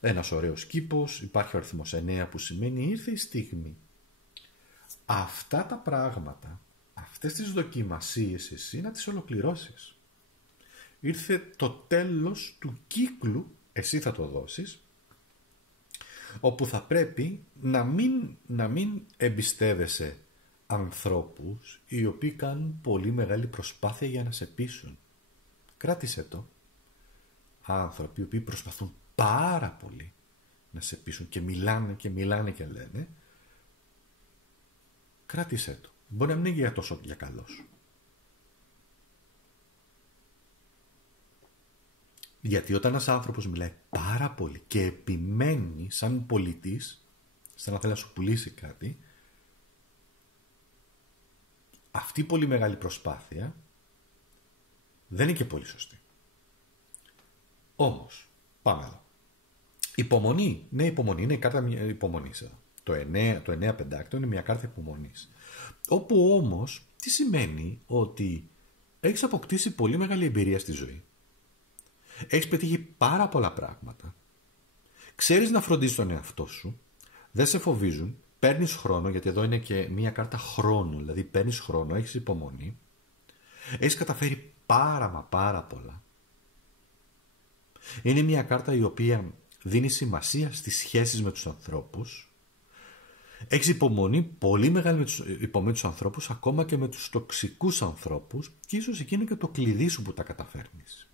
Ένας ωραίος κήπος, υπάρχει ο αριθμός 9 που σημαίνει ήρθε η στιγμή. Αυτά τα πράγματα, αυτές τις δοκιμασίες εσύ να τις ολοκληρώσεις. Ήρθε το τέλος του κύκλου, εσύ θα το δώσεις, όπου θα πρέπει να μην εμπιστεύεσαι ανθρώπους οι οποίοι κάνουν πολύ μεγάλη προσπάθεια για να σε πείσουν. Κράτησε το. Άνθρωποι οι οποίοι προσπαθούν πάρα πολύ να σε πείσουν και μιλάνε και μιλάνε και λένε, κράτησε το. Μπορεί να μην είναι για τόσο για καλός. Γιατί όταν ένας άνθρωπος μιλάει πάρα πολύ και επιμένει σαν πολιτής, σαν να θέλει να σου πουλήσει κάτι, αυτή η πολύ μεγάλη προσπάθεια δεν είναι και πολύ σωστή. Όμως, πάμε εδώ. Υπομονή. Ναι, υπομονή. Είναι η κάρτα υπομονής εδώ. Το 9 πεντάκτο είναι μια κάρτα υπομονής. Όπου όμως, τι σημαίνει? Ότι έχεις αποκτήσει πολύ μεγάλη εμπειρία στη ζωή. Έχεις πετύχει πάρα πολλά πράγματα. Ξέρεις να φροντίζεις τον εαυτό σου. Δεν σε φοβίζουν. Παίρνεις χρόνο, γιατί εδώ είναι και μια κάρτα χρόνου. Δηλαδή παίρνεις χρόνο, έχεις υπομονή. Έχεις καταφέρει πάρα πολλά. Είναι μια κάρτα η οποία δίνει σημασία στις σχέσεις με τους ανθρώπους. Έχεις υπομονή, πολύ μεγάλη υπομονή με τους ανθρώπους, ακόμα και με τους τοξικούς ανθρώπους, και ίσως εκεί είναι και το κλειδί σου που τα καταφέρνεις.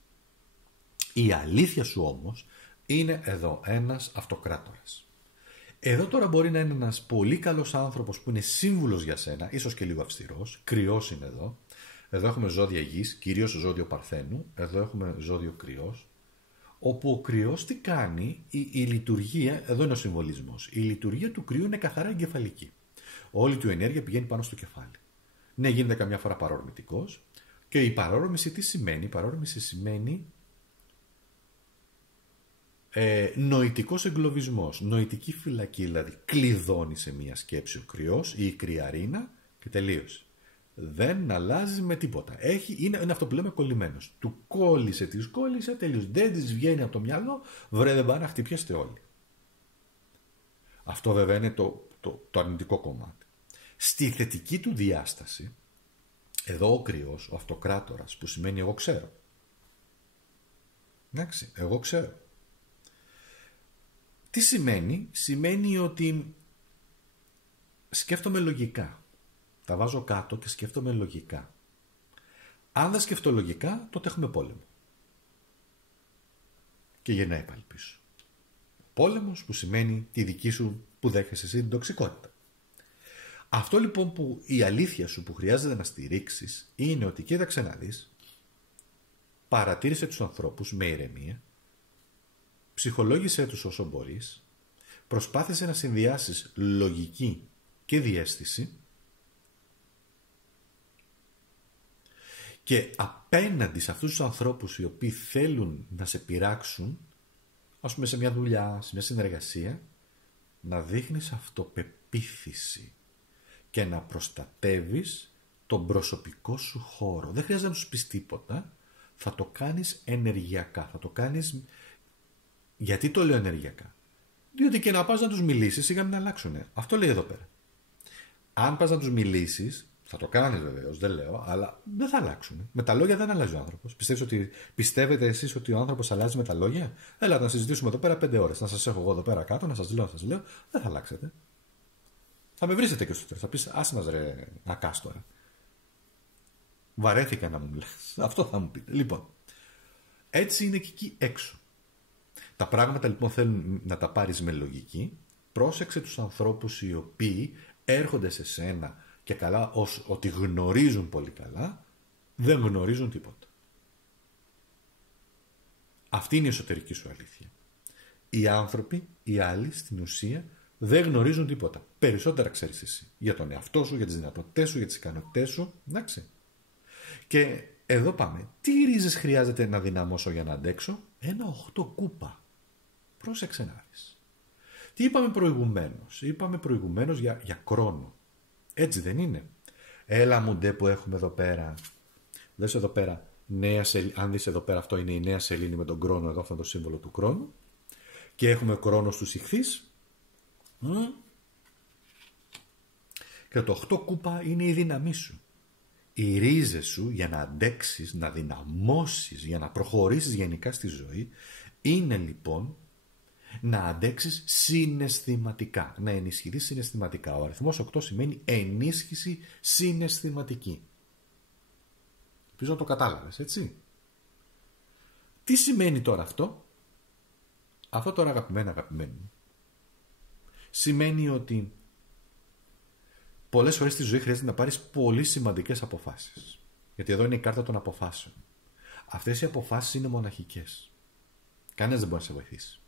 Η αλήθεια σου όμως είναι εδώ ένας αυτοκράτορας. Εδώ τώρα μπορεί να είναι ένας πολύ καλός άνθρωπος που είναι σύμβουλος για σένα, ίσως και λίγο αυστηρός, κρυός είναι εδώ. Εδώ έχουμε ζώδια γης, κυρίως ζώδιο Παρθένου, εδώ έχουμε ζώδιο κρυός, όπου ο κρυός τι κάνει? Η λειτουργία, εδώ είναι ο συμβολισμός, η λειτουργία του κρυού είναι καθαρά εγκεφαλική. Όλη του ενέργεια πηγαίνει πάνω στο κεφάλι. Ναι, γίνεται καμιά φορά παρορμητικός, και η παρόρμηση τι σημαίνει? Η παρόρμηση σημαίνει νοητικός εγκλωβισμός, νοητική φυλακή, δηλαδή κλειδώνει σε μία σκέψη ο κρυός ή η κρυαρίνα και τελείωσε. Δεν αλλάζει με τίποτα. Είναι αυτό που λέμε κολλημένος. Του κόλλησε, της κόλλησε, τελείωσε. Δεν της βγαίνει από το μυαλό, βρε δεν πάνε να χτυπιέστε όλοι. Αυτό βέβαια είναι το αρνητικό κομμάτι. Στη θετική του διάσταση, εδώ ο κρυός, ο αυτοκράτορας, που σημαίνει εγώ ξέρω. Εντάξει, εγώ ξέρω. Τι σημαίνει? Σημαίνει ότι σκέφτομαι λογικά. Τα βάζω κάτω και σκέφτομαι λογικά. Αν δεν σκεφτώ λογικά, τότε έχουμε πόλεμο. Και γυρνάει πάλι πίσω. Πόλεμος που σημαίνει τη δική σου που δέχεσαι εσύ την τοξικότητα. Αυτό λοιπόν που η αλήθεια σου που χρειάζεται να στηρίξεις είναι ότι κοίταξε να δεις, παρατήρησε τους ανθρώπους με ηρεμία, ψυχολόγησέ τους όσο μπορείς, προσπάθησε να συνδυάσεις λογική και διαίσθηση και απέναντι σε αυτούς τους ανθρώπους οι οποίοι θέλουν να σε πειράξουν, ας πούμε σε μια δουλειά, σε μια συνεργασία, να δείχνεις αυτοπεποίθηση και να προστατεύεις τον προσωπικό σου χώρο. Δεν χρειάζεται να τους πεις τίποτα, θα το κάνεις ενεργειακά, θα το κάνεις... Γιατί το λέω ενεργειακά? Διότι και να πας να τους μιλήσεις σιγά μην αλλάξουνε. Αυτό λέει εδώ πέρα. Αν πας να τους μιλήσεις, θα το κάνεις βεβαίως, δεν λέω, αλλά δεν θα αλλάξουν. Με τα λόγια δεν αλλάζει ο άνθρωπος. Πιστεύετε εσείς ότι ο άνθρωπος αλλάζει με τα λόγια? Έλα να συζητήσουμε εδώ πέρα 5 ώρες. Να σας έχω εγώ εδώ πέρα κάτω, να σας λέω. Δεν θα αλλάξετε. Θα με βρίσετε και στο τέλος. Θα πεις, άσε μας ρε ακάστορα. Βαρέθηκα να μου μιλάς. Αυτό θα μου πείτε. Λοιπόν, έτσι είναι και εκεί έξω. Τα πράγματα λοιπόν θέλουν να τα πάρεις με λογική. Πρόσεξε τους ανθρώπους οι οποίοι έρχονται σε σένα και καλά ότι γνωρίζουν πολύ καλά, δεν γνωρίζουν τίποτα. Αυτή είναι η εσωτερική σου αλήθεια. Οι άνθρωποι, οι άλλοι στην ουσία δεν γνωρίζουν τίποτα. Περισσότερα ξέρεις εσύ για τον εαυτό σου, για τις δυνατότητές σου, για τις ικανότητές σου. Εντάξει. Και εδώ πάμε. Τι ρίζες χρειάζεται να δυναμώσω για να αντέξω? Ένα 8 κούπα. Πρόσεξε να δεις. Τι είπαμε προηγουμένως? Είπαμε προηγουμένως για χρόνο. Έτσι δεν είναι? Έλα μου ντε που έχουμε εδώ πέρα. Δες εδώ πέρα. Αν δεις εδώ πέρα, αυτό είναι η νέα σελήνη με τον χρόνο. Εδώ αυτό είναι το σύμβολο του χρόνου. Και έχουμε χρόνο στους ιχθύς. Και το 8 κούπα είναι η δύναμή σου. Οι ρίζες σου για να αντέξεις, να δυναμώσεις, για να προχωρήσεις γενικά στη ζωή, είναι λοιπόν να αντέξεις συναισθηματικά, να ενισχυθείς συναισθηματικά. Ο αριθμός 8 σημαίνει ενίσχυση συναισθηματική. Ελπίζω να το κατάλαβες, έτσι. Τι σημαίνει τώρα αυτό? Αυτό τώρα αγαπημένοι μου, σημαίνει ότι πολλές φορές στη ζωή χρειάζεται να πάρεις πολύ σημαντικές αποφάσεις. Γιατί εδώ είναι η κάρτα των αποφάσεων. Αυτές οι αποφάσεις είναι μοναχικές. Κανένας δεν μπορεί να σε βοηθήσει.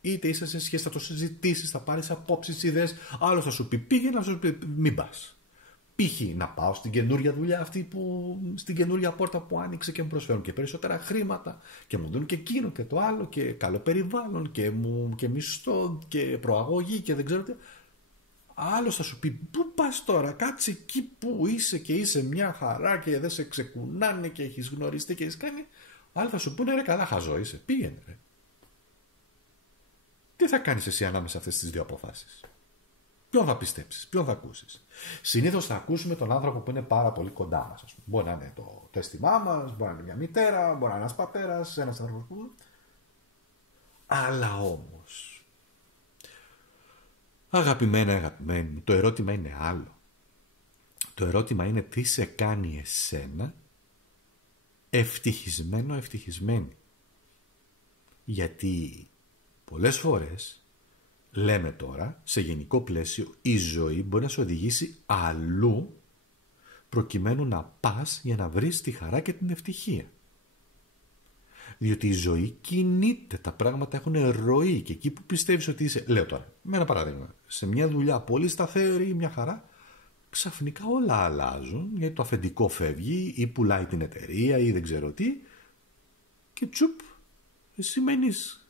Είτε είσαι σε σχέση, θα το συζητήσεις, θα πάρεις απόψεις, ιδέες. Άλλος θα σου πει πήγαινε, να σου πει μην πας. Π.χ. να πάω στην καινούργια δουλειά αυτή στην καινούργια πόρτα που άνοιξε και μου προσφέρουν και περισσότερα χρήματα και μου δίνουν και εκείνο και το άλλο και καλό περιβάλλον και μισθό και προαγωγή και δεν ξέρω τι. Άλλος θα σου πει πού πας τώρα, κάτσε εκεί που είσαι και είσαι μια χαρά και δεν σε ξεκουνάνε και έχεις γνωριστεί και έχεις κάνει. Άλλοι θα σου πούνε ρε καλά χαζό είσαι, πήγαινε ρε. Τι θα κάνεις εσύ ανάμεσα σε αυτές τις δύο αποφάσεις? Ποιον θα πιστέψεις, ποιον θα ακούσεις? Συνήθως θα ακούσουμε τον άνθρωπο που είναι πάρα πολύ κοντά μας. Ας πούμε. Μπορεί να είναι το αίσθημά μας, μπορεί να είναι μια μητέρα, μπορεί να είναι ένας πατέρας, ένας άνθρωπος που... Αλλά όμως, αγαπημένοι, το ερώτημα είναι άλλο. Το ερώτημα είναι τι σε κάνει εσένα ευτυχισμένη. Γιατί πολλές φορές λέμε τώρα, σε γενικό πλαίσιο, η ζωή μπορεί να σε οδηγήσει αλλού προκειμένου να πας για να βρεις τη χαρά και την ευτυχία. Διότι η ζωή κινείται, τα πράγματα έχουν ροή και εκεί που πιστεύεις ότι είσαι... Λέω τώρα, με ένα παράδειγμα, σε μια δουλειά πολύ σταθερή, μια χαρά, ξαφνικά όλα αλλάζουν γιατί το αφεντικό φεύγει ή πουλάει την εταιρεία ή δεν ξέρω τι και τσουπ, εσύ μένεις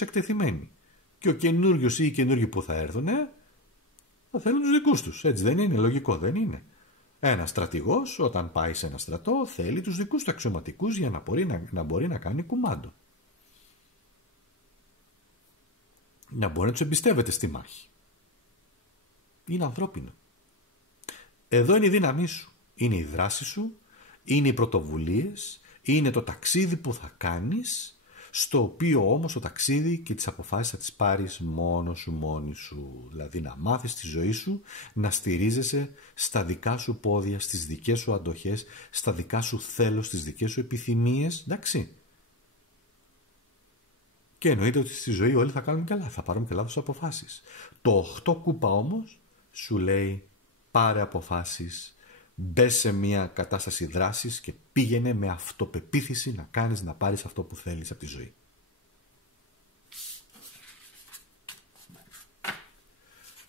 εκτεθειμένη. Και ο καινούριος ή οι καινούργοι που θα έρθουν θα θέλουν τους δικούς τους. Έτσι δεν είναι? Λογικό δεν είναι? Ένας στρατηγός όταν πάει σε ένα στρατό θέλει τους δικούς του αξιωματικούς για να μπορεί να κάνει κουμάντο. να μπορεί να τους εμπιστεύεται στη μάχη. Είναι ανθρώπινο. Εδώ είναι η δύναμή σου. Είναι η δράση σου, είναι οι πρωτοβουλίες, είναι το ταξίδι που θα κάνεις, στο οποίο όμως το ταξίδι και τις αποφάσεις θα τις πάρεις μόνος σου, μόνη σου. Δηλαδή να μάθεις τη ζωή σου να στηρίζεσαι στα δικά σου πόδια, στις δικές σου αντοχές, στα δικά σου θέλω, στις δικές σου επιθυμίες, εντάξει. Και εννοείται ότι στη ζωή όλοι θα κάνουμε καλά, θα πάρουμε και λάθος αποφάσεις. Το 8 κούπα όμως σου λέει πάρε αποφάσεις, μπες σε μια κατάσταση δράσης και πήγαινε με αυτοπεποίθηση να κάνεις, να πάρεις αυτό που θέλεις από τη ζωή.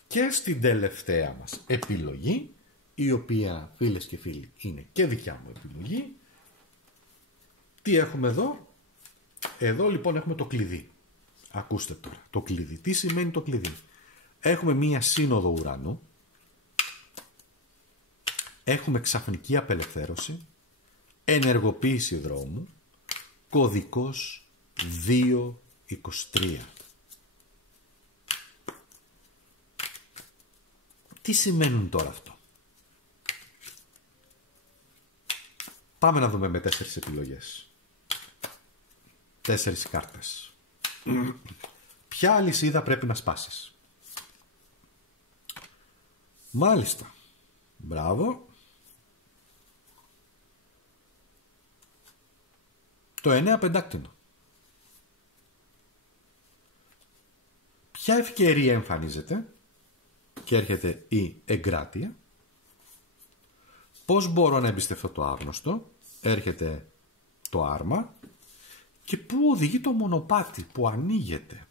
Και στην τελευταία μας επιλογή, η οποία φίλες και φίλοι είναι και δικιά μου επιλογή, τι έχουμε εδώ? Εδώ λοιπόν έχουμε το κλειδί. Ακούστε τώρα, το κλειδί. Τι σημαίνει το κλειδί? Έχουμε μία σύνοδο ουρανού, έχουμε ξαφνική απελευθέρωση, ενεργοποίηση δρόμου, κωδικός 223. Τι σημαίνουν τώρα αυτό? Πάμε να δούμε με 4 επιλογές. 4 κάρτες. Ποια αλυσίδα πρέπει να σπάσεις? Μάλιστα. Μπράβο. Το 9 πεντάκτηνο. Ποια ευκαιρία εμφανίζεται? Και έρχεται η εγκράτεια. Πώς μπορώ να εμπιστευτώ το άγνωστο? Έρχεται το άρμα. Και πού οδηγεί το μονοπάτι που ανοίγεται?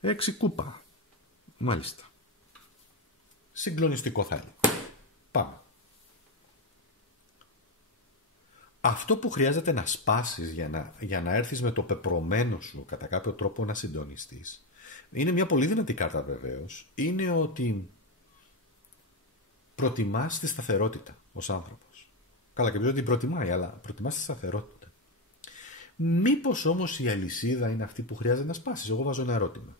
6 κούπα. Μάλιστα. Συγκλονιστικό θα έλεγα. Πάμε. Αυτό που χρειάζεται να σπάσεις για να έρθεις με το πεπρωμένο σου κατά κάποιο τρόπο να συντονιστείς, είναι μια πολύ δυνατή κάρτα βεβαίως, είναι ότι προτιμάς τη σταθερότητα ως άνθρωπος. Καλά, και ποιος την προτιμάει, αλλά προτιμάς τη σταθερότητα. Μήπως όμως η αλυσίδα είναι αυτή που χρειάζεται να σπάσεις? Εγώ βάζω ένα ερώτημα.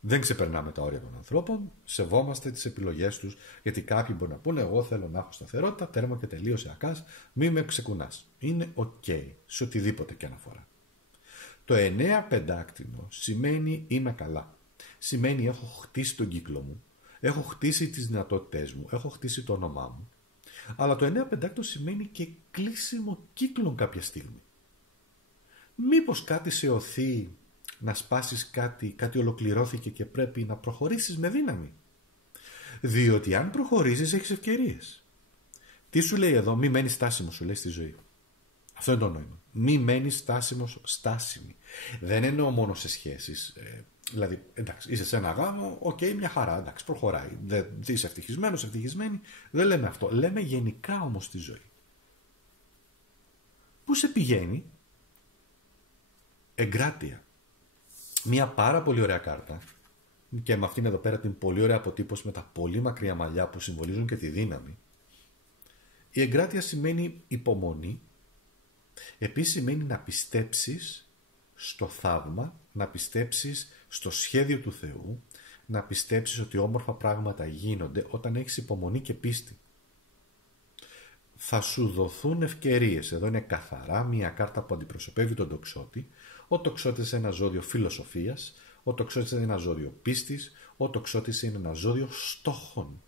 Δεν ξεπερνάμε τα όρια των ανθρώπων, σεβόμαστε τις επιλογές τους, γιατί κάποιοι μπορεί να πούνε εγώ θέλω να έχω σταθερότητα, τέρμα και τελείωσε ακάς, μη με ξεκουνάς. Είναι ok, σε οτιδήποτε και αναφορά. Το 9 πεντάκτηνο σημαίνει είμαι καλά. Σημαίνει έχω χτίσει τον κύκλο μου, έχω χτίσει τις δυνατότητές μου, έχω χτίσει το όνομά μου. Αλλά το 9 πεντάκτηνο σημαίνει και κλείσιμο κύκλων κάποια στιγμή. Μήπως κάτι σε οθεί να σπάσεις κάτι ολοκληρώθηκε και πρέπει να προχωρήσεις με δύναμη? Διότι αν προχωρήσεις έχεις ευκαιρίες. Τι σου λέει εδώ? Μη μένεις στάσιμος, σου λέει στη ζωή. Αυτό είναι το νόημα. Μη μένεις στάσιμος, στάσιμη. Δεν εννοώ μόνο σε σχέσεις. Δηλαδή, εντάξει, είσαι σε ένα γάμο, οκ, μια χαρά, εντάξει, προχωράει. Δεν είσαι ευτυχισμένος, ευτυχισμένη. Δεν λέμε αυτό. Λέμε γενικά όμως στη ζωή. Πού σε πηγαίνει? Εγκράτεια. Μια πάρα πολύ ωραία κάρτα, και με αυτήν εδώ πέρα την πολύ ωραία αποτύπωση με τα πολύ μακριά μαλλιά που συμβολίζουν και τη δύναμη. Η εγκράτεια σημαίνει υπομονή. Επίσης σημαίνει να πιστέψεις στο θαύμα, να πιστέψεις στο σχέδιο του Θεού, να πιστέψεις ότι όμορφα πράγματα γίνονται όταν έχεις υπομονή και πίστη. Θα σου δοθούν ευκαιρίες. Εδώ είναι καθαρά μια κάρτα που αντιπροσωπεύει τον τοξότη. Ο τοξότης είναι ένα ζώδιο φιλοσοφίας, ο τοξότης είναι ένα ζώδιο πίστης, ο τοξότης είναι ένα ζώδιο στόχων.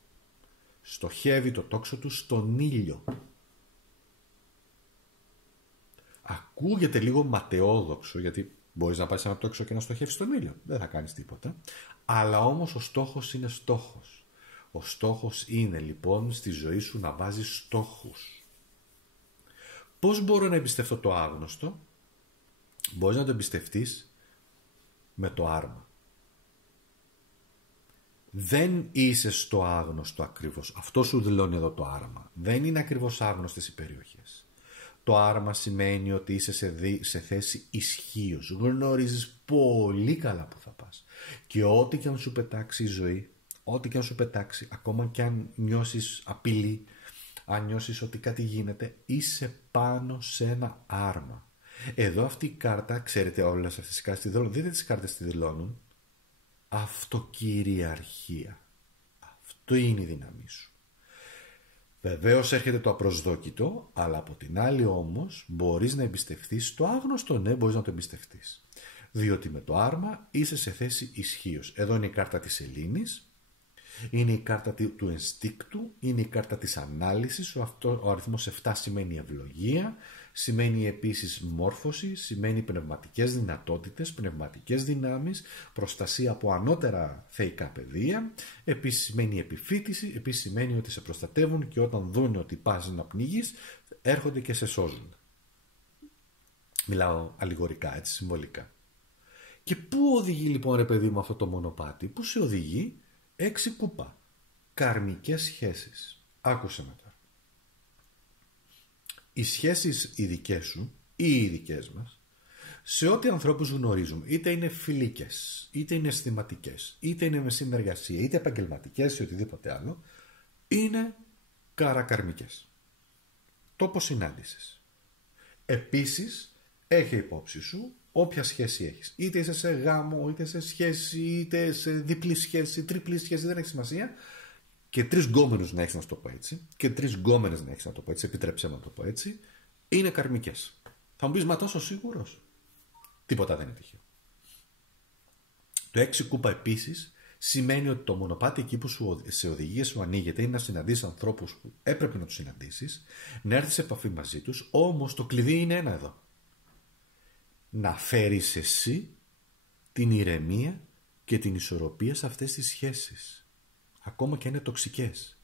Στοχεύει το τόξο του στον ήλιο. Ακούγεται λίγο ματαιόδοξο, γιατί μπορείς να πάρεις ένα τόξο και να στοχεύεις στον ήλιο. Δεν θα κάνεις τίποτα. Αλλά όμως ο στόχος είναι στόχος. Ο στόχος είναι λοιπόν στη ζωή σου να βάζεις στόχους. Πώς μπορώ να εμπιστευτώ το άγνωστο? Μπορείς να το εμπιστευτείς με το άρμα. Δεν είσαι στο άγνωστο ακριβώς. Αυτό σου δηλώνει εδώ το άρμα. Δεν είναι ακριβώς άγνωστες οι περιοχές. Το άρμα σημαίνει ότι είσαι σε θέση ισχύως. Γνωρίζεις πολύ καλά που θα πας. Και ό,τι και αν σου πετάξει η ζωή, ό,τι και αν σου πετάξει, ακόμα και αν νιώσεις απειλή, αν νιώσεις ότι κάτι γίνεται, είσαι πάνω σε ένα άρμα. Εδώ αυτή η κάρτα, ξέρετε όλες αυτές τις κάρτες τι δηλώνουν, δείτε τις κάρτες τι δηλώνουν. Αυτοκυριαρχία. Αυτό είναι η δύναμή σου. Βεβαίως έρχεται το απροσδόκητο, αλλά από την άλλη όμως μπορείς να εμπιστευτείς το άγνωστο, ναι, μπορείς να το εμπιστευτείς. Διότι με το άρμα είσαι σε θέση ισχύως. Εδώ είναι η κάρτα της Ελλήνης, είναι η κάρτα του ενστίκτου, είναι η κάρτα της ανάλυσης, ο αριθμός 7 σημαίνει ευλογία, σημαίνει επίσης μόρφωση, σημαίνει πνευματικές δυνατότητες, πνευματικές δυνάμεις, προστασία από ανώτερα θεϊκά πεδία, επίσης σημαίνει επιφύτηση, επίσης σημαίνει ότι σε προστατεύουν και όταν δουν ότι πας να πνίγεις, έρχονται και σε σώζουν. Μιλάω αλληγορικά, έτσι, συμβολικά. Και πού οδηγεί λοιπόν ρε παιδί μου αυτό το μονοπάτι, πού σε οδηγεί? 6 κούπα. Καρμικές σχέσεις. Άκουσε με τώρα. Οι σχέσεις οι δικές σου ή οι δικές μας, σε ό,τι ανθρώπους γνωρίζουμε, είτε είναι φιλικές, είτε είναι αισθηματικές, είτε είναι με συνεργασία, είτε επαγγελματικές ή οτιδήποτε άλλο, είναι καρακαρμικές. Τόπος συνάντησης. Επίσης, έχει υπόψη σου όποια σχέση έχεις. Είτε είσαι σε γάμο, είτε σε σχέση, είτε σε διπλή σχέση, τριπλή σχέση, δεν έχει σημασία. Και 3 γκόμενους να έχεις, να το πω έτσι, και 3 γκόμενες να έχεις, να το πω έτσι, επιτρέψε να το πω έτσι, είναι καρμικές. Θα μου πεις, μα τόσο σίγουρος? Τίποτα δεν είναι τυχαίο. Το 6 κούπα επίσης σημαίνει ότι το μονοπάτι εκεί που σε οδηγεί, σου ανοίγεται, είναι να συναντήσεις ανθρώπους που έπρεπε να τους συναντήσεις, να έρθεις σε επαφή μαζί τους, όμως το κλειδί είναι ένα εδώ. Να φέρεις εσύ την ηρεμία και την ισορροπία σε αυτές τις σχέσεις, ακόμα και είναι τοξικές.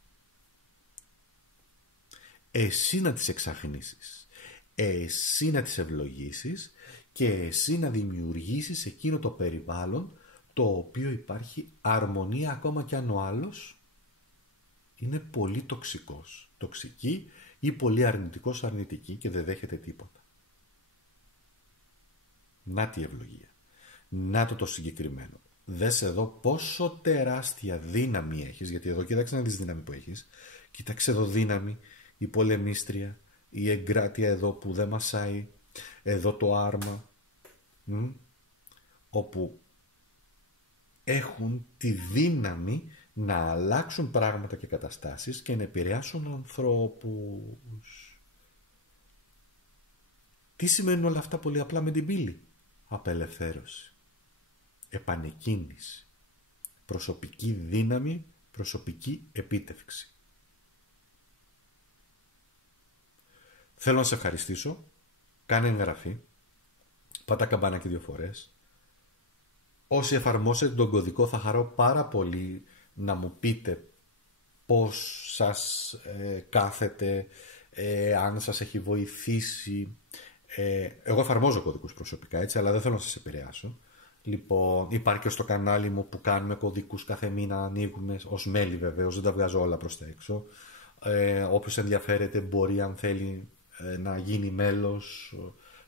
Εσύ να τις εξαχνίσεις, εσύ να τις ευλογήσεις και εσύ να δημιουργήσεις εκείνο το περιβάλλον το οποίο υπάρχει αρμονία, ακόμα και αν ο άλλος είναι πολύ τοξικός, τοξική ή πολύ αρνητικός, αρνητική και δεν δέχεται τίποτα. Να τη ευλογία. Να το συγκεκριμένο. Δες εδώ πόσο τεράστια δύναμη έχεις, γιατί εδώ κοίταξε να δεις δύναμη που έχεις. Κοίταξε εδώ δύναμη, η πολεμίστρια, η εγκράτεια εδώ που δεν μασάει, εδώ το άρμα, όπου έχουν τη δύναμη να αλλάξουν πράγματα και καταστάσεις και να επηρεάσουν ανθρώπους. Τι σημαίνουν όλα αυτά πολύ απλά με την πύλη? Απελευθέρωση, επανεκκίνηση, προσωπική δύναμη, προσωπική επίτευξη. Θέλω να σε ευχαριστήσω. Κάνε εγγραφή, πάτα καμπάνα και 2 φορές. Όσοι εφαρμόσετε τον κωδικό θα χαρώ πάρα πολύ να μου πείτε πώς σας κάθεται, αν σας έχει βοηθήσει. Εγώ εφαρμόζω κωδικούς προσωπικά, έτσι, αλλά δεν θέλω να σας επηρεάσω. Λοιπόν, υπάρχει και στο κανάλι μου που κάνουμε κωδικούς κάθε μήνα, ανοίγουμε ως μέλη βεβαίως, δεν τα βγάζω όλα προς τα έξω. Όποιος ενδιαφέρεται μπορεί, αν θέλει, να γίνει μέλος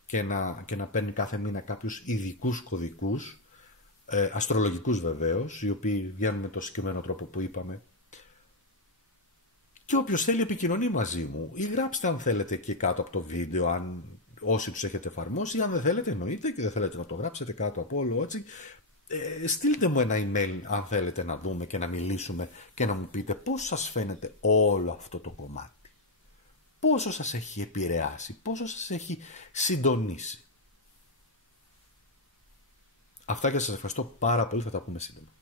και να παίρνει κάθε μήνα κάποιους ειδικούς κωδικούς, αστρολογικούς βεβαίως, οι οποίοι βγαίνουν με το συγκεκριμένο τρόπο που είπαμε. Και όποιος θέλει επικοινωνεί μαζί μου ή γράψτε αν θέλετε και κάτω από το βίντεο, αν όσοι τους έχετε εφαρμόσει, αν δεν θέλετε εννοείται και δεν θέλετε να το γράψετε κάτω από όλο έτσι, στείλτε μου ένα email αν θέλετε να δούμε και να μιλήσουμε και να μου πείτε πώς σας φαίνεται όλο αυτό το κομμάτι, πόσο σας έχει επηρεάσει, πόσο σας έχει συντονίσει. Αυτά και σας ευχαριστώ πάρα πολύ, θα τα πούμε σύντομα.